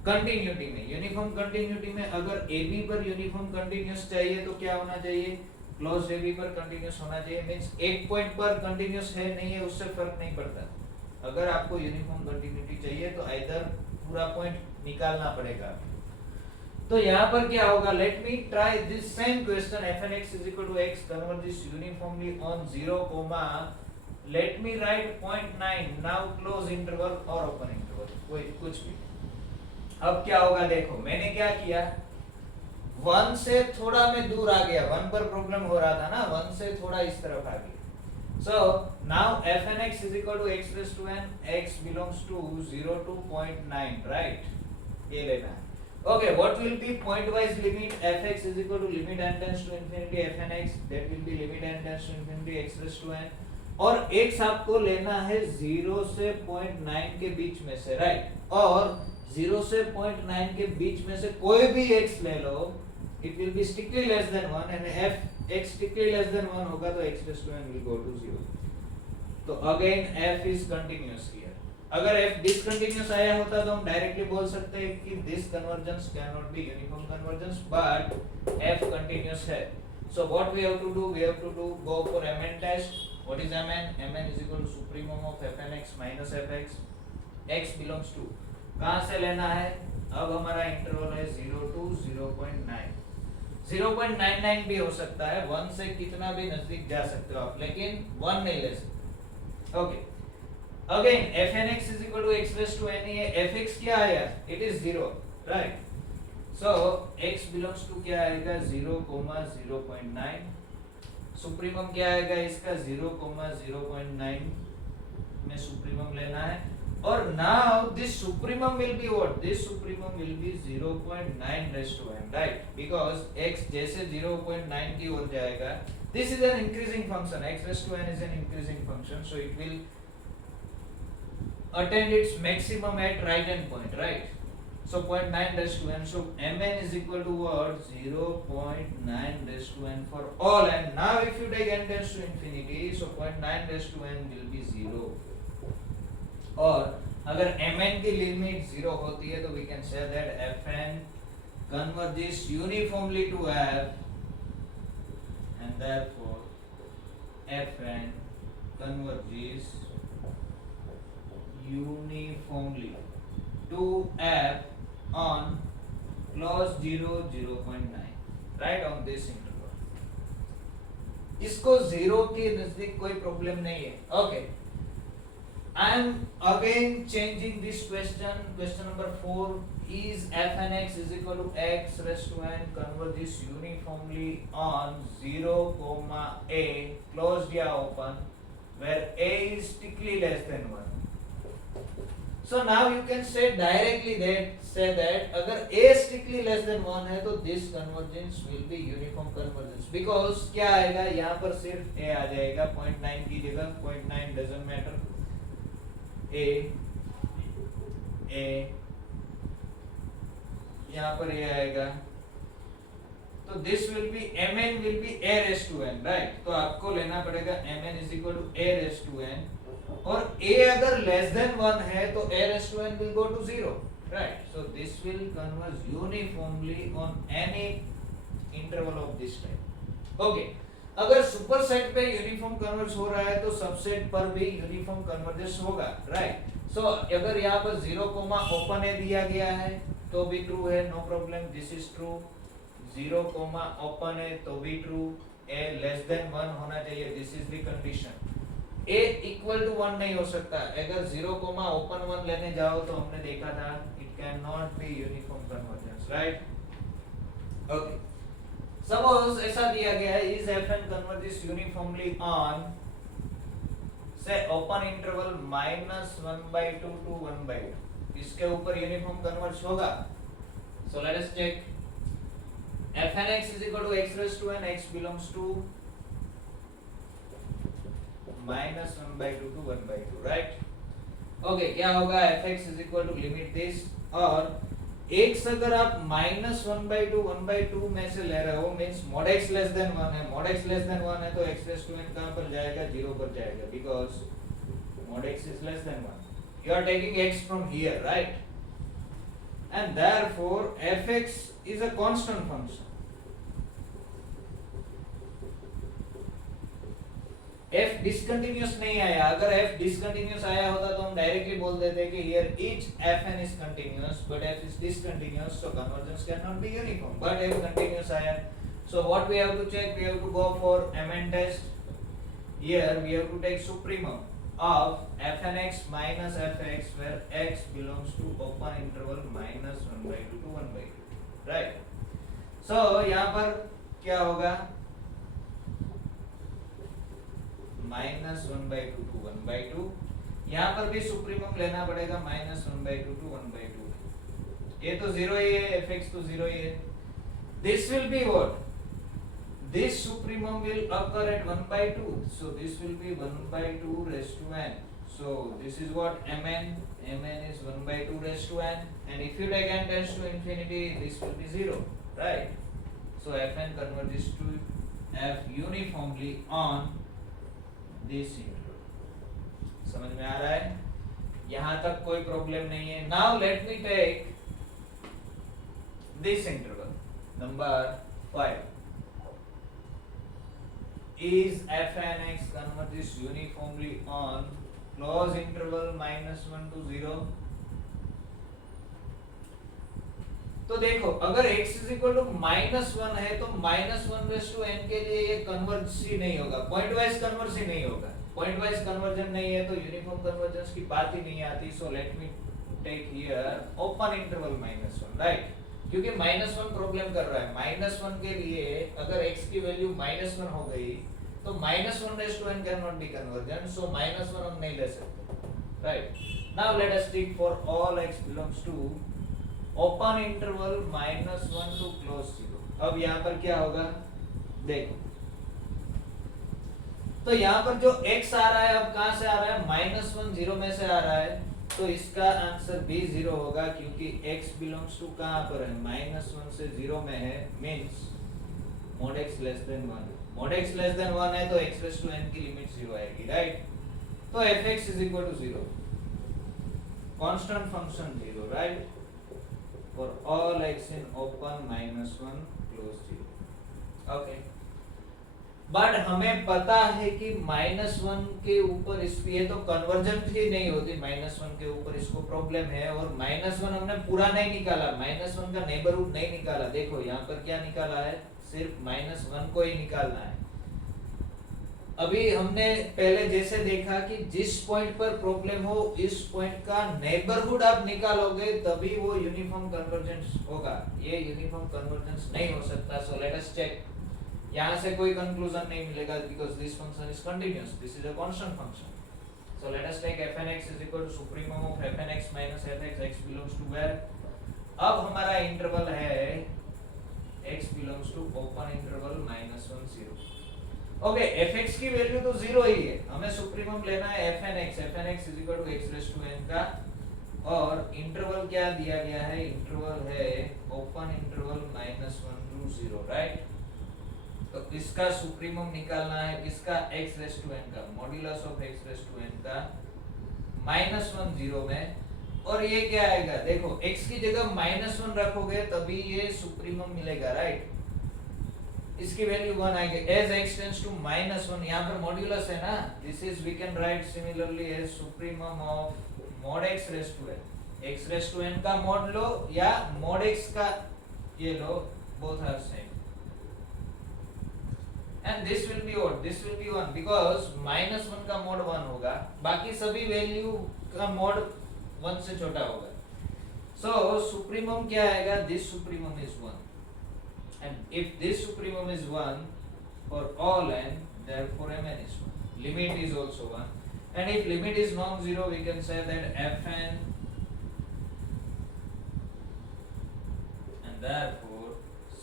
कंटिन्यूटी में। यूनिफॉर्म कंटिन्यूटी में अगर AB पर यूनिफॉर्म कंटिन्यूअस चाहिए तो क्या होना चाहिए, क्लोज AB पर कंटिन्यूअस होना चाहिए, मींस एक पॉइंट पर कंटिन्यूअस है नहीं है उससे फर्क नहीं पड़ता। अगर आपको यूनिफॉर्म कंटिन्यूटी चाहिए तो आइदर पूरा पॉइंट निकालना पड़ेगा। तो यहाँ पर क्या होगा, let me try this same question, fn(x) = x converges uniformly on 0, let me write 0.9, now close interval और open interval, कोई कुछ भी। अब क्या होगा, देखो मैंने क्या किया, 1 से थोड़ा मैं दूर आ गया, 1 पर प्रॉब्लम हो रहा था ना, 1 से थोड़ा इस तरफ आ गया। So now fn(x) = x raised to n, x belongs to 0 to 0.9, राइट? ये लेना है। Okay, what will be pointwise limit fx = limit n tends to infinity fn(x), that will be limit n tends to infinity x raised to n, और x आपको लेना है 0 से 0.9 के बीच में से, राइट? और 0 से 0.9 के बीच में से कोई भी x ले लो, it will be strictly less than 1, and f x strictly less than 1 होगा तो x raised to n will go to 0। तो again f is continuous here। अगर f डिसकंटिन्यूअस आया होता तो हम डायरेक्टली बोल सकते हैं कि this convergence can not be uniform convergence, but f continuous है। So what we have to do, we have to do go for mn test. What is mn? mn = supremum of fn(x) - fx, x belongs to, कहां से लेना है, अब हमारा interval है 0 to 0.9, 0.99 भी हो सकता है, 1 से कितना भी नजदीक जा सकते हो आप, लेकिन 1 नहीं ले सकते। Okay, again fn(x) = x raised to n है, fx क्या आया, it is 0, right? So x belongs to क्या आएगा, 0, 0.9, सुप्रीमम क्या आएगा इसका, 0, 0.9 में सुप्रीमम लेना है, और now this supremum will be what, this supremum will be 0.9 raised to n, right? Because x जैसे 0.9 की ओर जाएगा, this is an increasing function, x raised to n is an increasing function, so it will attain its maximum at right hand point, right? So 0.9 raised to n. So mn is equal to what? 0.9 raised to n for all. And now if you take n tends to infinity, so 0.9 raised to n will be 0. और अगर mn की limit 0 होती है तो we can say that fn converges uniformly to f, and therefore fn converges uniformly to f on clause 0 0.9, right, on this interval. इसको 0 के नजदीक कोई प्रॉब्लम नहीं है. Okay, I am again changing this question. Question number 4 is f and x is equal to x raised to n converges uniformly on 0, a closed या open where a is strictly less than 1. So now you can say directly that अगर a strictly less than 1 है तो this convergence will be uniform convergence, because क्या आएगा यहाँ पर सिर्फ a आ जाएगा 0.9 की जगह. 0.9 doesn't matter. a यहाँ पर a आएगा तो this will be mn will be a raised to n, right? तो आपको लेना पड़ेगा mn is equal to a raised to n, और a अगर less than 1 है तो a raised to n will go to 0, right? So this will converge uniformly on any interval of this type. Okay, अगर super set पे uniform converge हो रहा है तो सबसेट पर भी यूनिफॉर्म कन्वर्जेंस होगा, राइट? सो अगर यहाँ पर 0, ओपन ए दिया गया है तो भी ट्रू है, no problem, this is true. 0, open A तो भी ट्रू. ए लेस देन 1 होना चाहिए, this is the condition. A equal to 1 नहीं हो सकता. अगर 0, ओपन 1 लेने जाओ तो हमने देखा था it can not be uniform convergence, right? Okay, suppose ऐसा दिया गया है is fn converges uniformly on से ओपन इंटरवल -1/2 to 1/2. इसके ऊपर यूनिफॉर्म कन्वर्ज होगा. So let us check. fn x is equal to x raised to n, x belongs to -1/2 to 1/2, right? Okay, क्या होगा? fx is equal to limit this, और x अगर आप -1/2 1/2 में से ले रहे हो means mod x less than 1 है. mod x less than 1 है तो x raised to n कहां पर जाएगा? 0 पर जाएगा, because mod x is less than 1. You are taking x from here, right? And therefore fx is a constant function. f discontinuous नहीं आया. अगर f डिसकंटिन्यूअस आया होता तो हम डायरेक्टली बोल देते कि here each fn is continuous, but f is discontinuous, so convergence cannot be uniform. But f continuous आया, so what we have to check? We have to go for mn test. Here we have to take supremum of fn x minus fx, where x belongs to open interval -1/2 to 1/2, right? So यहाँ पर क्या होगा? -1/2 to 1/2. यहाँ पर भी सुप्रीमम लेना पड़ेगा -1/2 to 1/2. ये तो 0 ही है, fx तो 0 ही है. This will be what? This supremum will occur at 1/2. So this will be 1/2 raised to n. So this is what mn. mn is 1/2 raised to n. And if you take n tends to infinity, this will be 0, right? So fn converges to f uniformly on this interval. समझ में आ रहा है? यहाँ तक कोई प्रॉब्लम नहीं है. Now let me take this interval, number 5. Is fn x converges uniformly on closed interval -1 to 0? तो देखो, अगर x is equal to -1 है तो -1 raised to n के लिए ये कन्वर्ज ही नहीं होगा, पॉइंट वाइज कन्वर्ज ही नहीं होगा. पॉइंट वाइज कन्वर्जन नहीं है तो यूनिफॉर्म कन्वर्जेंस की बात ही नहीं आती. So let me take here open interval -1, right? क्योंकि -1 प्रॉब्लम कर रहा है. -1 के लिए अगर x की वैल्यू -1 हो गई तो -1 raised to n can not be convergent, so -1 हम नहीं ले सकते, right? Now let us take for all x belongs to open interval -1 to close 0. अब यहाँ पर क्या होगा? देखो, तो यहाँ पर जो x आ रहा है अब कहाँ से आ रहा है? -1 0 में से आ रहा है. तो इसका आंसर भी 0 होगा क्योंकि x बिलोंग्स टू कहाँ पर है, -1 से 0 में है, means mod x less than 1। mod x less than 1 है तो x रेज़ टू n की लिमिट 0 आएगी, राइट। तो fx is equal to 0, constant function 0, right, for all x in open -1 close 0। Okay, but हमें पता है कि -1 के ऊपर इस ये तो कन्वर्जेंट ही नहीं होती, -1 के ऊपर इसको प्रॉब्लम है। और -1 हमने पूरा नहीं निकाला, -1 का नेबरहुड नहीं निकाला। देखो यहाँ पर क्या निकाला है, सिर्फ -1 को ही निकालना है। अभी हमने पहले जैसे देखा कि जिस पॉइंट पर प्रॉब्लम हो, इस पॉइंट का नेबरहुड आप निकालोगे तभी वो यूनिफॉर्म कन्वर्जेंस होगा। ये यूनिफॉर्म कन्वर्जेंस नहीं हो सकता। So let us check. यहाँ से कोई कंक्लूजन नहीं मिलेगा because this function is continuous, this is a constant function. So let us take fnx is equal to supremum of fnx minus fx, x belongs to where. अब हमारा interval है x belongs to open interval -1 0। Okay, fx की value तो 0 ही है, हमें supremum लेना है fnx is equal to x raise to n का। और इंटरवल क्या दिया गया है, इंटरवल है ओपन इंटरवल -1 टू 0, राइट। तो इसका सुप्रीमम निकालना है, किसका, x रेज़ टू n का, modulus of x raise to n का -1 0 में। और ये क्या आएगा, देखो x की जगह -1 रखोगे तभी ये सुप्रीमम मिलेगा, राइट। इसकी वैल्यू 1 आएगी एज x टेंड्स टू -1। यहाँ पर मॉड्यूलस है ना, this is we can write similarly as supremum of mod x raise to n। x raise to n का मॉड लो या mod x का ये लो, both are same. And this will be odd, this will be 1 because -1 का mod 1 होगा, बाकी सभी वैल्यू का mod 1 से छोटा होगा। So supremum क्या आएगा, this supremum is 1 and if this supremum is 1 for all n, therefore mn is 1, limit is also 1 and if limit is non-zero we can say that fn and therefore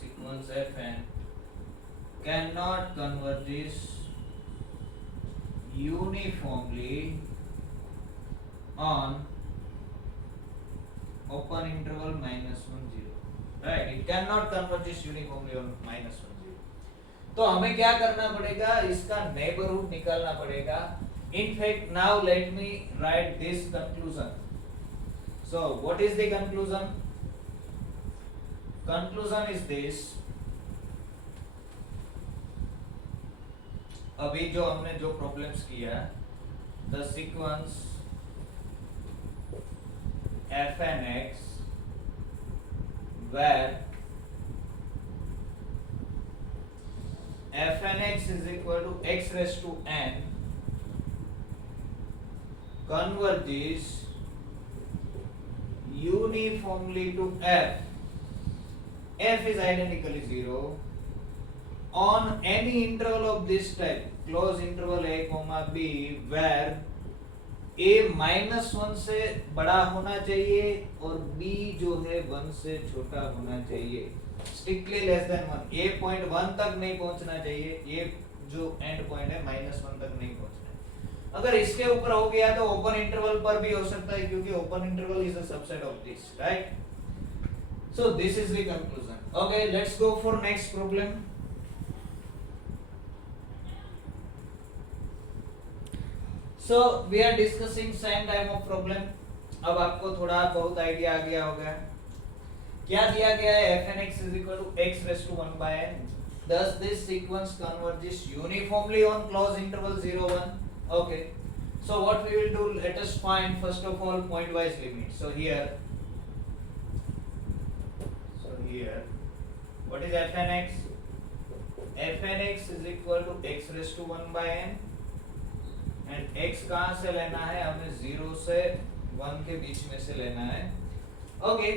sequence fn cannot converge uniformly on open interval -1 0, right, it cannot converge uniformly on -1 0। तो हमें क्या करना पड़ेगा, इसका नेबरहुड निकालना पड़ेगा। In fact now let me write this conclusion। So what is the conclusion? Conclusion is this। अभी जो हमने जो प्रॉब्लम्स किया, the sequence fnx where fnx is equal to x raised to n converges uniformly to f is identically 0 on any interval of this type, close interval a comma b, where a -1 से बड़ा होना चाहिए और b जो है 1 से छोटा होना चाहिए, strictly less than 1। a point 1 तक नहीं पहुंचना चाहिए, ये जो एंड पॉइंट है -1 तक नहीं पहुंचना है। अगर इसके ऊपर हो गया तो ओपन इंटरवल पर भी हो सकता है क्योंकि open interval is a subset of this, right. So this is the conclusion. Okay, let's go for next problem. So we are discussing same type of problem। अब आपको थोड़ा बहुत आइडिया आ गया होगा। क्या दिया गया है, fnx is equal to x raised to 1 by n। Thus this sequence converges uniformly on closed interval 0 1। Okay, so what we will do, let us find first of all pointwise limit। So here what is fnx? fnx is equal to x raised to 1 by n and x कहाँ से लेना है, हमें 0 से 1 के बीच में से लेना है। ओके,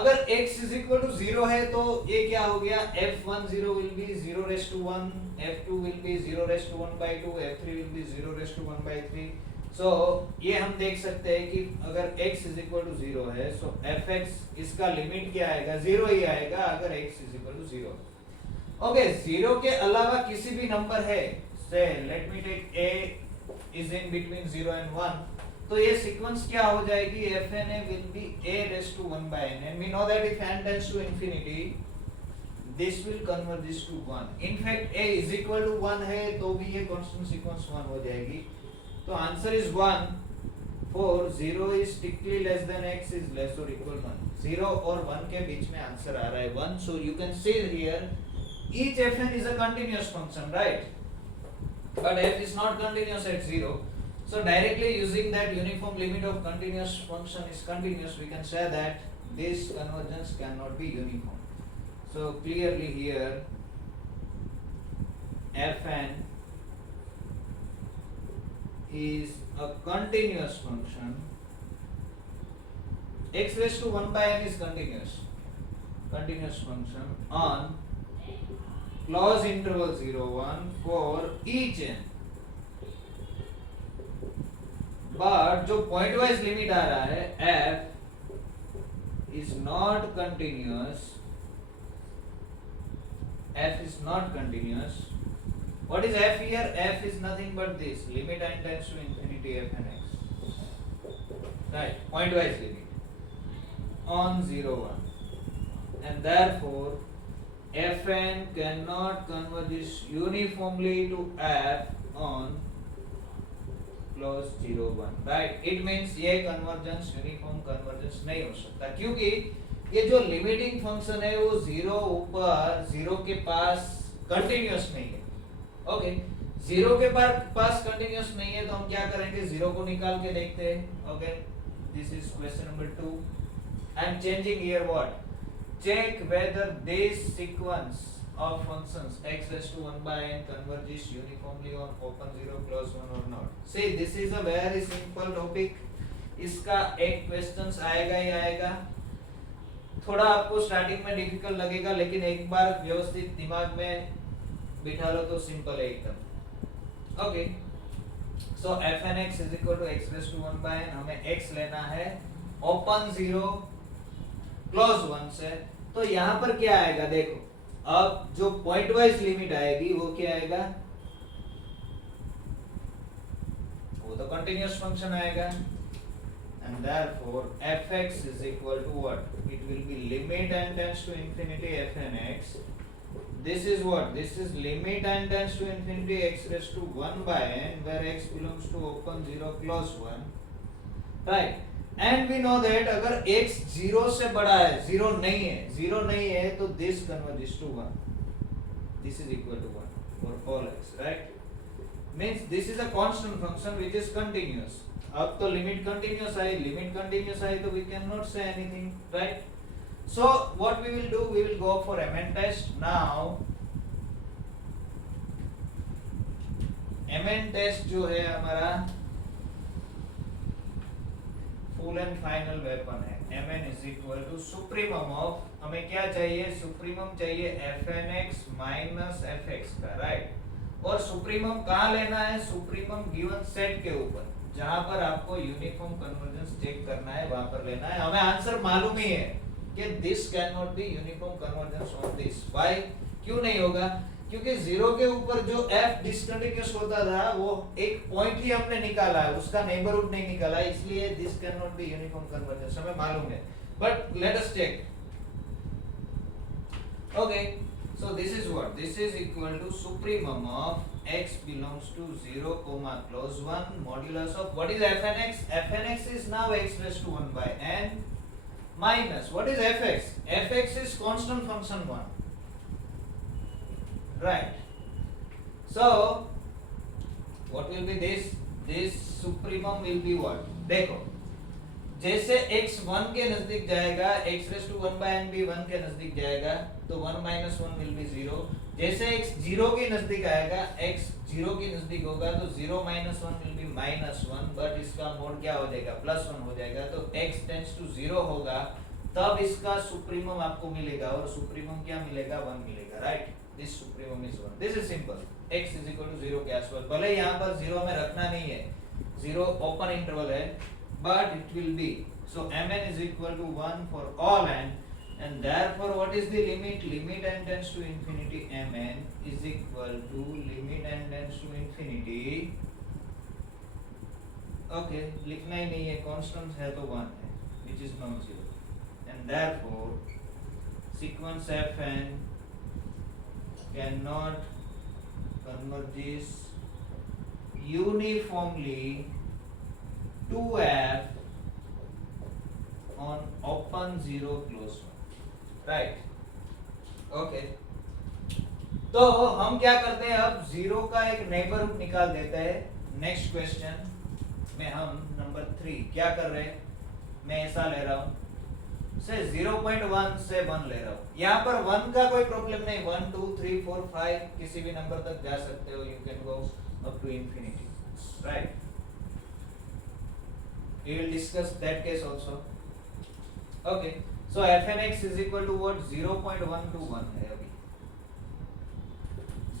अगर x is equal to 0 है तो ये क्या हो गया, f10 will be 0 raised to 1, f2 will be 0 raised to 1 by 2, f3 will be 0 raised to 1 by 3। सो ये हम देख सकते हैं कि अगर x is equal to 0 है, सो fx इसका लिमिट क्या आएगा, 0 ही आएगा अगर x is equal to 0। Okay, 0 के अलावा किसी भी नंबर है, say let me take a is in between 0 and 1, तो ये सीक्वेंस क्या हो जाएगी, f n a will be a raise to 1 by n, and we know that if n tends to infinity this will converge this to 1. in fact a is equal to 1 है तो भी ये constant sequence 1 हो जाएगी. तो answer is 1 for 0 is strictly less than x is less or equal 1. 0 और 1 के बीच में आंसर आ रहा है 1. so you can see here each fn is a continuous function, right? but f is not continuous at 0. so directly using that uniform limit of continuous function is continuous, we can say that this convergence cannot be uniform. So clearly here fn is a continuous function. x raised to 1 by n is continuous function on closed interval 0 1 for each n. but जो point wise limit आ रहा है f is not continuous. f is not continuous. what is f here? f is nothing but this limit n tends to infinity f and x, right? point wise limit on 0 1, and therefore fn cannot converge uniformly to f on closed 0 1, right? it means ये convergence uniform convergence नहीं हो सकता, क्योंकि ये जो limiting function है वो 0 ऊपर 0 के पास कंटिन्यूअस नहीं है. ओके, 0 के पास कंटिन्यूअस नहीं है तो हम क्या करेंगे, 0 को निकाल के देखते हैं. Okay, this is question number 2. I am changing here what, check whether this sequence of functions x raised to 1 by n converges uniformly on open 0 close 1 or not. See, this is a very simple topic. इसका एक क्वेश्चंस आएगा ही आएगा. थोड़ा आपको स्टार्टिंग में डिफिकल्ट लगेगा, लेकिन एक बार व्यवस्थित दिमाग में बिठा लो तो सिंपल है एकदम. ओके, सो fn(x) is equal to x raised to 1 by n. हमें x लेना है ओपन 0 क्लोज 1 से. तो यहाँ पर क्या आएगा देखो, अब जो पॉइंट वाइज लिमिट आएगी वो क्या आएगा, वो तो कंटिन्यूअस फंक्शन आएगा. and therefore fx is equal to what, it will be limit n tends to infinity fn x. this is what, this is limit n tends to infinity x raised to 1 by n where x belongs to open 0 close 1, right? and we know that अगर x 0 से बड़ा है, 0 नहीं है तो this converges to 1. this is equal to 1 for all x, right? means this is a constant function which is continuous. अब तो limit continuous आई तो we can not say anything, right? So what we will do, we will go for mn test. Now mn test जो है हमारा full and final weapon है. mn is equal to supremum of, हमें क्या चाहिए, supremum चाहिए fnx minus fx का, right? और सुप्रीमम कहाँ लेना है, सुप्रीमम गिवन सेट के ऊपर, जहां पर आपको यूनिफॉर्म कन्वर्जेंस चेक करना है वहां पर लेना है. हमें आंसर मालूम ही है कि this can not be uniform convergence on this. Why, क्यों नहीं होगा? क्योंकि 0 के ऊपर जो f डिसकंटीन्यूअस होता था वो एक पॉइंट ही हमने निकाला है, उसका नेबरहुड नहीं निकाला, इसलिए this can not be uniform convergence, हमें मालूम है. But let us check. Okay, so this is what, this is equal to supremum of x belongs to 0 comma close 1 modulus of what is fnx. fnx is now x raised to 1 by n minus what is fx. fx is constant function 1, right? so what will be this supremum will be what, देखो जैसे x 1 के नजदीक जाएगा, x raised to 1 by n भी 1 के नजदीक जाएगा, तो 1 minus 1 will be 0. जैसे x 0 के नजदीक आएगा, x 0 के नजदीक होगा तो 0 minus 1 will be minus 1, बट इसका मोड क्या हो जाएगा, प्लस 1 हो जाएगा. तो x tends to 0 होगा, तब इसका सुप्रीमम आपको मिलेगा, और सुप्रीमम क्या मिलेगा, 1 मिलेगा, right? This supremum is 1. This is simple. x is equal to 0 के आसपास, भले यहाँ पर 0 में रखना नहीं है, 0 ओपन इंटरवल है, but it will be, so mn is equal to 1 for all n, and therefore what is the limit, limit n tends to infinity mn is equal to limit n tends to infinity, okay लिखना ही नहीं है, कांस्टेंट है तो 1 है which is non zero and therefore sequence fn cannot converges uniformly to f on open zero close one, right? Okay तो हम क्या करते हैं, अब जीरो का एक नेबरहुड निकाल देते हैं। नेक्स्ट क्वेश्चन में हम नंबर 3 क्या कर रहे हैं, मैं ऐसा ले रहा हूं से 0.1 से 1 ले रहा हूं। यहाँ पर 1 का कोई प्रॉब्लम नहीं, 1 2 3 4 5 किसी भी नंबर तक जा सकते हो, you can go up to infinity, right? We will discuss that case also. Okay so fnx is equal to what, 0.121 है अभी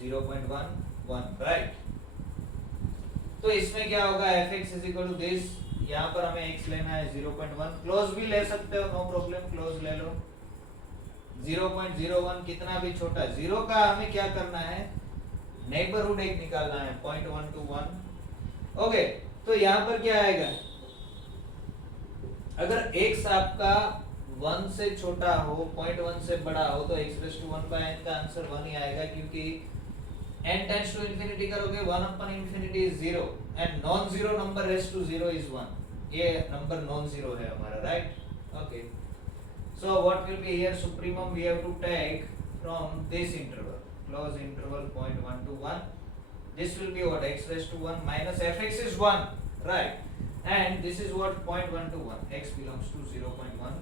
0.11, राइट? तो इसमें क्या होगा, fx is equal to this, यहाँ पर हमें x लेना है 0.1, क्लोज भी ले सकते हो, नो प्रॉब्लम, क्लोज ले लो। 0.01 कितना भी छोटा, जीरो का हमें क्या करना है, नेबरहुड एक निकालना है 0.121। ओके तो यहाँ पर क्या आएगा, अगर x आपका 1 से छोटा हो, 0.1 से बड़ा हो, तो x raise to 1 by n का आंसर 1 ही आएगा, क्योंकि n टेंड्स टू इंफिनिटी करोगे 1 upon infinity is 0 and non zero number raise to 0 is 1, ये नंबर नॉन जीरो है हमारा, right? Okay so what will be here, supremum we have to take from this interval, close interval 0.121, this will be what, x raised to 1 minus fx is 1, right? And this is what, 0.121, x belongs to 0.1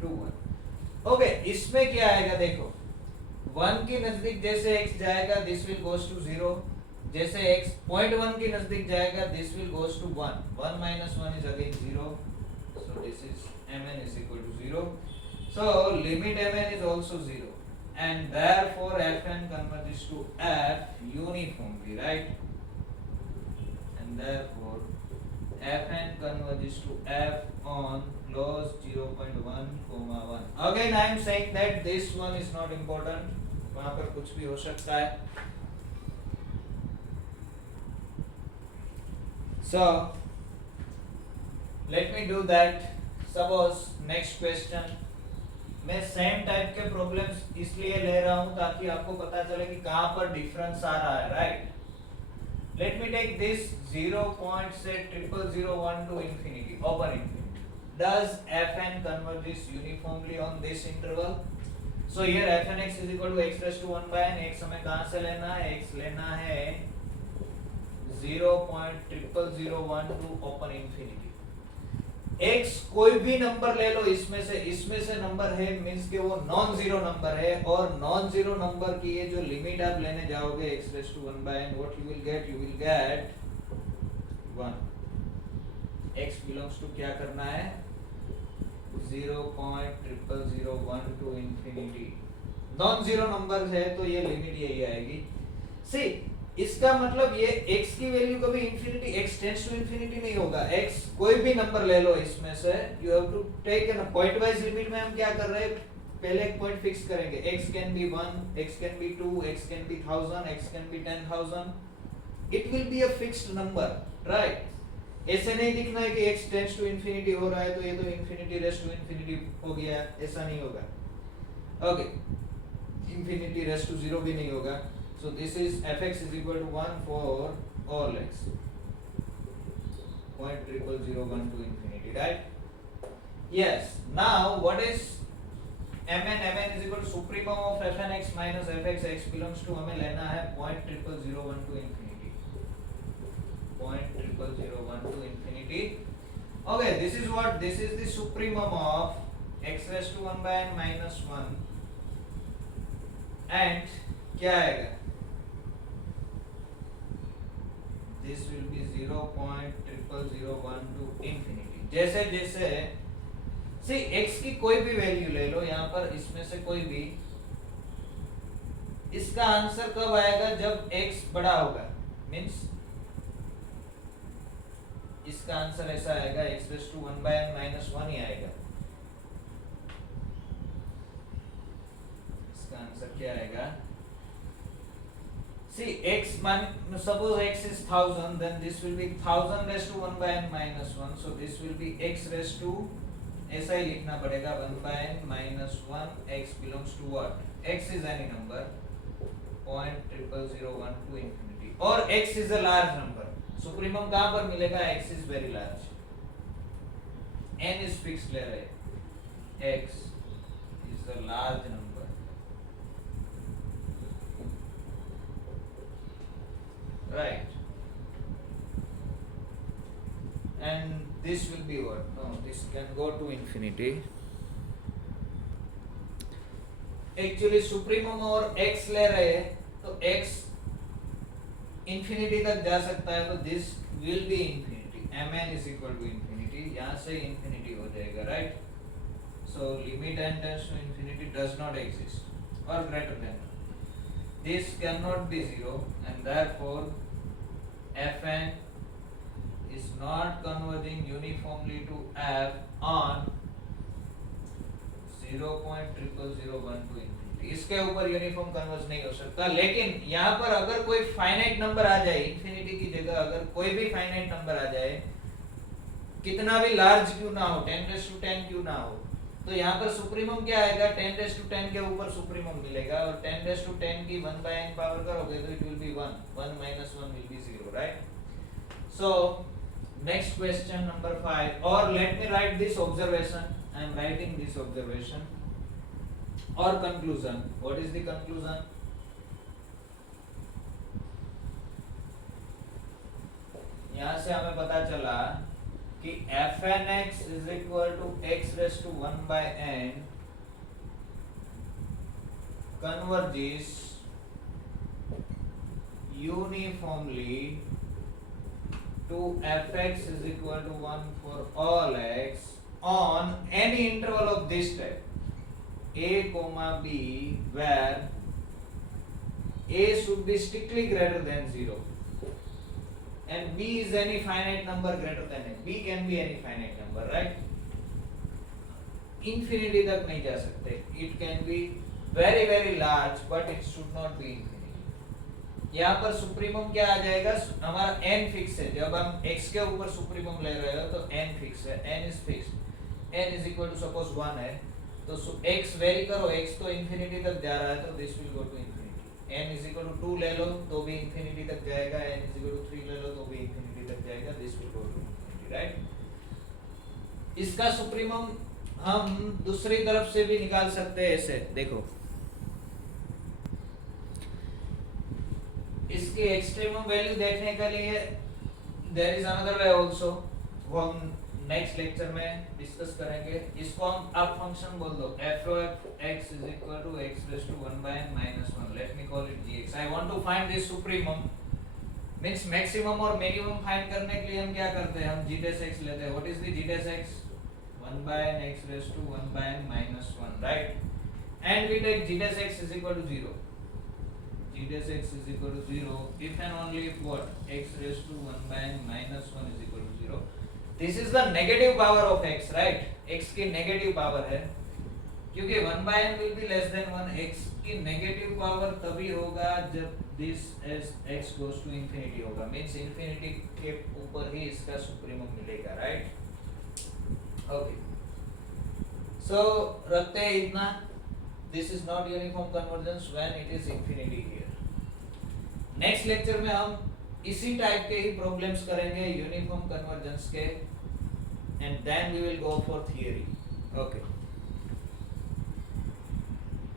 to 1। ओके इसमें क्या आएगा, देखो 1 के नजदीक जैसे x जाएगा this will goes to 0, जैसे x 0.1 के नजदीक जाएगा दिस विल गोस टू 1, 1 minus 1 is again 0, so this is mn is equal to 0, so limit mn is also 0 and therefore fn converges to f uniformly, right? And therefore fn converges to f on close 0.1, 1। Again I am saying that this one is not important, वहां पर कुछ भी हो सकता है। So let me do that। Suppose next question, मैं same type के प्रॉब्लम्स इसलिए ले रहा हूं ताकि आपको पता चले कि कहां पर डिफरेंस आ रहा है, right? Let me take this 0.0001 to infinity, open infinity. Does fn converges uniformly on this interval? So here fnx is equal to x raised to 1 by n, x हमें कहां से लेना है, x लेना है 0.0001 to open infinity। x कोई भी नंबर ले लो इसमें से नंबर है मींस कि वो नॉन जीरो नंबर है, और नॉन जीरो नंबर की ये जो लिमिट आप लेने जाओगे x raised to 1 by n, what you will get 1। x belongs to क्या करना है, 0.0001 to infinity, non zero number है तो ये लिमिट यही आएगी। सी इसका मतलब ये x की वैल्यू कभी infinity, x tends to infinity नहीं होगा, x कोई भी नंबर ले लो इसमें से, you have to take an pointwise limit में हम क्या कर रहे हैं, पहले एक पॉइंट फिक्स करेंगे, x can be 1, x can be 2, x can be 1000, x can be 10000, it will be a fixed number, right? ऐसे नहीं दिखना है कि x टेंड्स टू इंफिनिटी हो रहा है तो ये तो इंफिनिटी रेज़ टू इंफिनिटी हो गया, ऐसा नहीं होगा। ओके इंफिनिटी रेज़ टू 0 भी नहीं होगा। So this is fx is equal to 1 for all x, 0.0001 to infinity, right? Yes. Now what is mn? Mn is equal to supremum of fnx minus fx, x belongs to हमें लेना है 0.0001 to infinity, 0.0001 to infinity। Okay, this is what, this is the supremum of x raised to 1 by n minus 1 and क्या आएगा, this will be 0.0001 to infinity। जैसे जैसे see x की कोई भी वैल्यू ले लो यहाँ पर, इसमें से कोई भी, इसका आंसर कब आएगा, जब x बड़ा होगा, मींस इसका आंसर ऐसा आएगा x raised to 1 by n minus 1 ही आएगा। इसका आंसर क्या आएगा, See, suppose x is 1000, then this will be 1000 raised to 1 by n minus 1. So this will be x raised to, ऐसा ही लिखना पड़ेगा 1 by n minus 1. X belongs to what? X is any number 0.00012 to infinity. और x is a large number. Supremum कहाँ पर मिलेगा? X is very large. n is fixed ले रहे. X is a large number. Right. And this will be what? No, this can go to infinity. Actually supremum और x ले रहे हैं तो x इंफिनिटी तक जा सकता है, तो this will be infinity. mn is equal to infinity. यहाँ से infinity हो जाएगा, right? So limit n tends to infinity does not exist or greater than. This cannot be 0 and therefore fn is not converging uniformly to f on 0.00012 to infinity. इसके ऊपर uniform converge नहीं हो सकता, लेकिन यहाँ पर अगर कोई फाइनाइट नंबर आ जाए, इंफिनिटी की जगह अगर कोई भी फाइनाइट नंबर आ जाए, कितना भी लार्ज क्यों ना हो, 10⁻10 क्यों ना हो, तो यहाँ पर सुप्रीमम क्या आएगा? 10⁻10 के ऊपर सुप्रीमम मिलेगा और 10⁻10 की 1 by n पावर करोगे तो it will be 1. 1 minus 1 will be 0, right? So next question number 5. Or let me write this observation. I am writing this observation or conclusion. What is the conclusion? यहाँ से हमें पता चला कि fnx is equal to x raised to 1 by n converges uniformly to fx is equal to 1 for all x on any interval of this type a comma b, where a should be strictly greater than 0 and b is any finite number greater than a. b can be any finite number, right? Infinity तक नहीं जा सकते. It can be very very large but it should not be infinity. यहाँ पर सुप्रीमम क्या आ जाएगा? हमारा n fix है. जब हम x के ऊपर सुप्रीमम ले रहे हो तो n फिक्स है. n is fixed. n is equal to suppose 1 है, तो x वेरी करो, x तो infinity तक जा रहा है तो this will go to infinity. n is equal to 2 ले लो तो भी infinity तक जाएगा, n is equal to 3 ले लो तो भी infinity तक जाएगा, this will go to infinity, right? इसका सुप्रीमम हम दूसरी तरफ से भी निकाल सकते हैं, ऐसे देखो, इसकी एक्सट्रीमम वैल्यू देखने के लिए there is another way also, वो हम नेक्स्ट लेक्चर में डिस्कस करेंगे. इसको हम अब फंक्शन बोल दो, f of x is equal to x raised to 1 by n minus 1. let me call it gx. I want to find this supremum, means maximum और minimum फाइंड करने के लिए हम क्या करते हैं? हम g dash x लेते हैं. what is the g dash x? 1 by n x raised to 1 by n minus 1, right? and we take g dash x is equal to 0. g dash x is equal to 0 if and only if what? x raised to 1 by n minus 1 is equal to 0. This is the negative power of x, right? x की negative power है, क्योंकि 1 by n will be less than 1. x की negative power तभी होगा जब this as x goes to infinity होगा, means infinity के ऊपर ही इसका सुप्रीमम मिलेगा, right? Okay. So रखते हैं इतना. This is not uniform convergence when it is infinity here. Next lecture में हम इसी टाइप के ही प्रॉब्लम्स करेंगे यूनिफॉर्म कन्वर्जेंस के, and then we will go for theory. Okay.